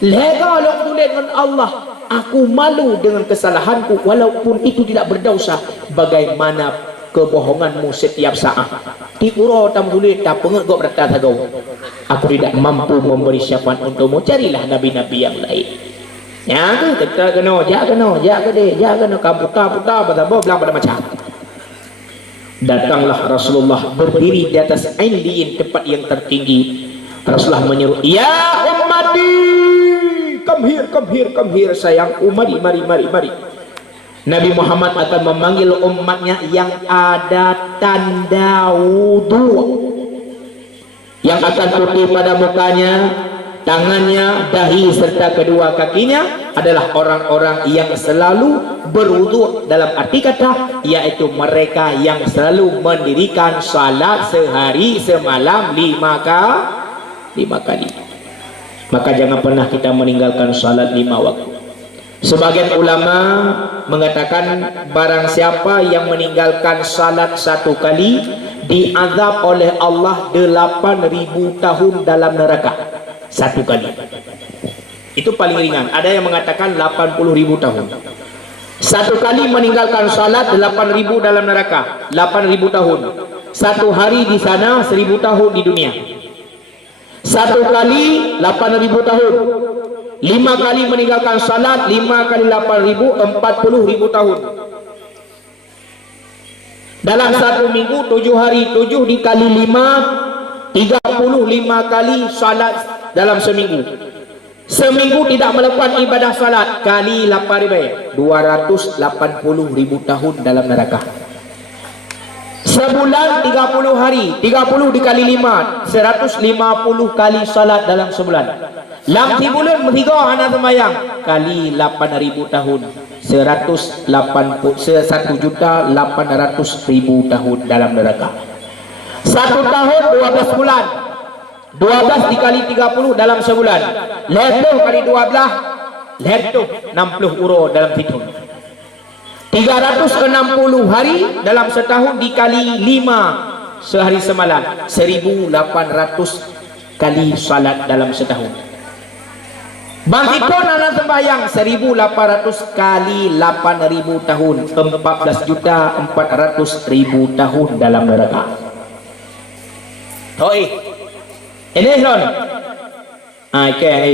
Lega dengan Allah, aku malu dengan kesalahanku, walaupun itu tidak berdosa. Bagaimana kebohonganmu setiap saat? Diuro tam sulit tak pengek kau berkata kau. Aku tidak mampu memberi syafaat untukmu. Carilah nabi-nabi yang lain. Ya, kita kena, kena kaputa pada belang pada macam. Datanglah Rasulullah berdiri di atas Ain, tempat yang tertinggi. Rasulullah menyeru, ya ummati, come here sayang, mari. Nabi Muhammad akan memanggil umatnya yang ada tanda wudu, yang akan putih pada mukanya, tangannya, dahi serta kedua kakinya adalah orang-orang yang selalu berwudu. Dalam arti kata, yaitu mereka yang selalu mendirikan salat sehari semalam 5 kali. Maka jangan pernah kita meninggalkan salat 5 waktu. Sebagian ulama mengatakan barang siapa yang meninggalkan salat 1 kali diazab oleh Allah 8.000 tahun dalam neraka 1 kali. Itu paling ringan. Ada yang mengatakan 80.000 tahun. Satu kali meninggalkan salat 8.000 dalam neraka, 8.000 tahun. Satu hari di sana 1.000 tahun di dunia. Satu kali 8.000 tahun. 5 kali meninggalkan salat, 5 kali 8.000, 40.000 tahun. Dalam satu minggu 7 hari, 7 dikali 5, 35 kali salat dalam seminggu. Seminggu tidak melakukan ibadah salat, kali 8.000, 280.000 tahun dalam neraka. Sebulan 30 hari, 30 dikali 5, 150 kali salat dalam sebulan. Lam bulan meriga hana sembahyang, kali 8.000 tahun, 1.800.000 tahun dalam neraka. Satu tahun 12 bulan, 12 dikali 30 dalam sebulan, letuh kali 12, letuh 60 euro dalam hitung. 360 hari dalam setahun dikali 5 sehari semalam, 1.800 kali salat dalam setahun. Bangkitun anak sembahyang 1.800 kali 8.000 tahun, 14.400.000 tahun dalam neraka. Oi, ini Ron. Okay.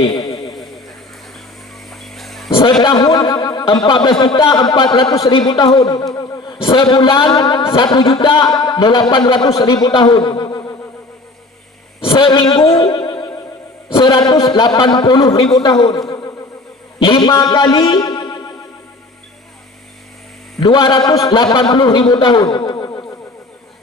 Setahun 14.400.000 tahun. Sebulan 1.800.000 tahun. Seminggu 180.000 tahun. 5 kali 280.000 tahun.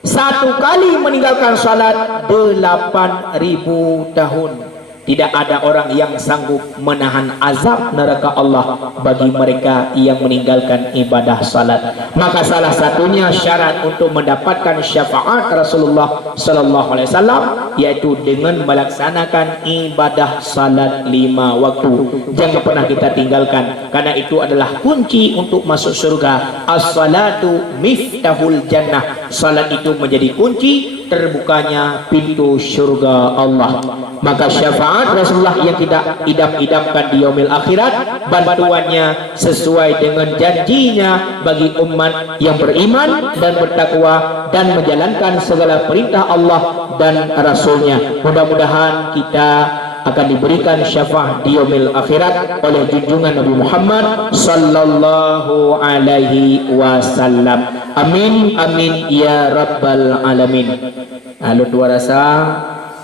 Satu kali meninggalkan salat 8.000 tahun. Tidak ada orang yang sanggup menahan azab neraka Allah bagi mereka yang meninggalkan ibadah salat. Maka salah satunya syarat untuk mendapatkan syafaat Rasulullah sallallahu alaihi wasallam yaitu dengan melaksanakan ibadah salat 5 waktu. Jangan pernah kita tinggalkan, karena itu adalah kunci untuk masuk surga. As-salatu miftahul jannah. Salat itu menjadi kunci terbukanya pintu surga Allah. Maka syafaat Rasulullah yang tidak idam-idamkan di yaumil akhirat, bantuannya sesuai dengan janjinya bagi umat yang beriman dan bertakwa dan menjalankan segala perintah Allah dan Rasulnya. Mudah-mudahan kita akan diberikan syafaat di yaumil akhirat oleh junjungan Nabi Muhammad sallallahu alaihi wasallam. Amin amin ya rabbal alamin. Lalu dua rasa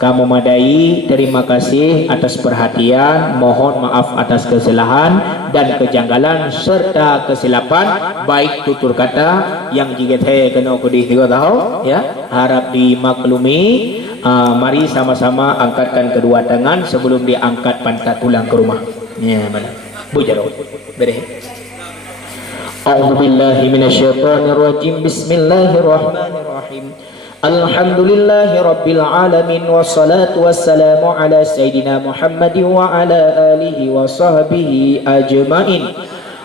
kamu madai, terima kasih atas perhatian, mohon maaf atas kesalahan dan kejanggalan serta kesilapan baik tutur kata yang jika saya kena kudih tiga tahu ya, harap dimaklumi. Mari sama-sama angkatkan kedua tangan sebelum diangkat pantat pulang ke rumah. Ya, mana? Bujaro. Bereh. A'udzubillahi minasyaitonirrajim. Bismillahirrahmanirrahim. Alhamdulillahi Rabbil Alamin. Wassalatu wassalamu ala Sayyidina Muhammad wa ala alihi wa sahbihi ajma'in.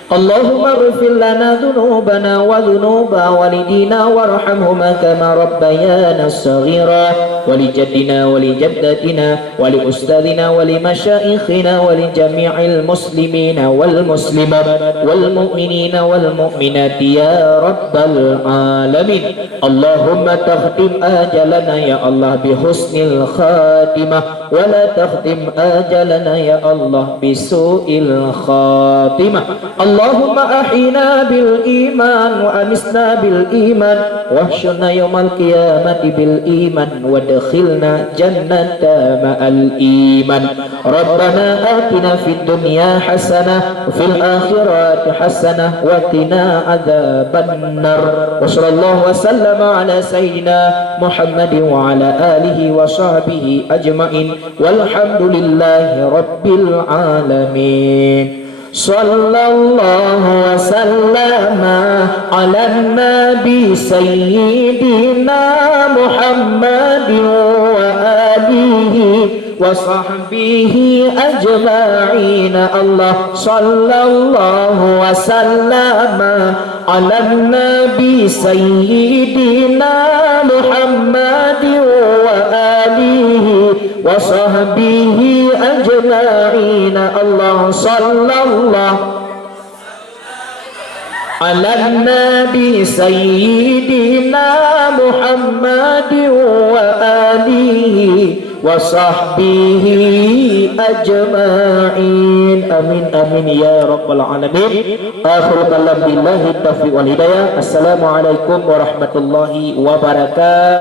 Allahumma ghfir lana dhunubana wa dhunuba walidina warhamhuma kama rabbayana saghira wa li jaddina wa li jaddatina wa li ustadina wa li masyaikhina wa li jami'il muslimina wal muslimat wal mu'minina wal mu'minati ya rabbal alamin. Allahumma takhtim ajalana ya Allah bi husnil khatimah wa la takhtim ajalana ya Allah bi su'il khatimah. Allahumma ahyina bil iman wa amisna bil iman wa ahsyurna yawmal qiyamati bil iman wa adkhilna jannata ma'al iman. Rabbana atina fid dunya hasanah wa fil akhirati hasanah wa qina adzaban nar. Wa sallallahu wa sallama ala sayyidina Muhammadin wa ala alihi wa sahbihi ajma'in walhamdulillahi rabbil alamin. Sallallahu wa sallama ala nabi sayyidina Muhammadin wa alihi wa sahbihi ajma'in. Allah sallallahu wa sallama ala nabi sayyidina Muhammadin wa alihi wa sahbihi ajma'in. Allah sallallahu على النبي سيدنا محمد وآله وصحبه أجمعين آمين آمين يا رب العالمين آخر كلام بالله التوفيق والهداية السلام عليكم ورحمة الله وبركاته.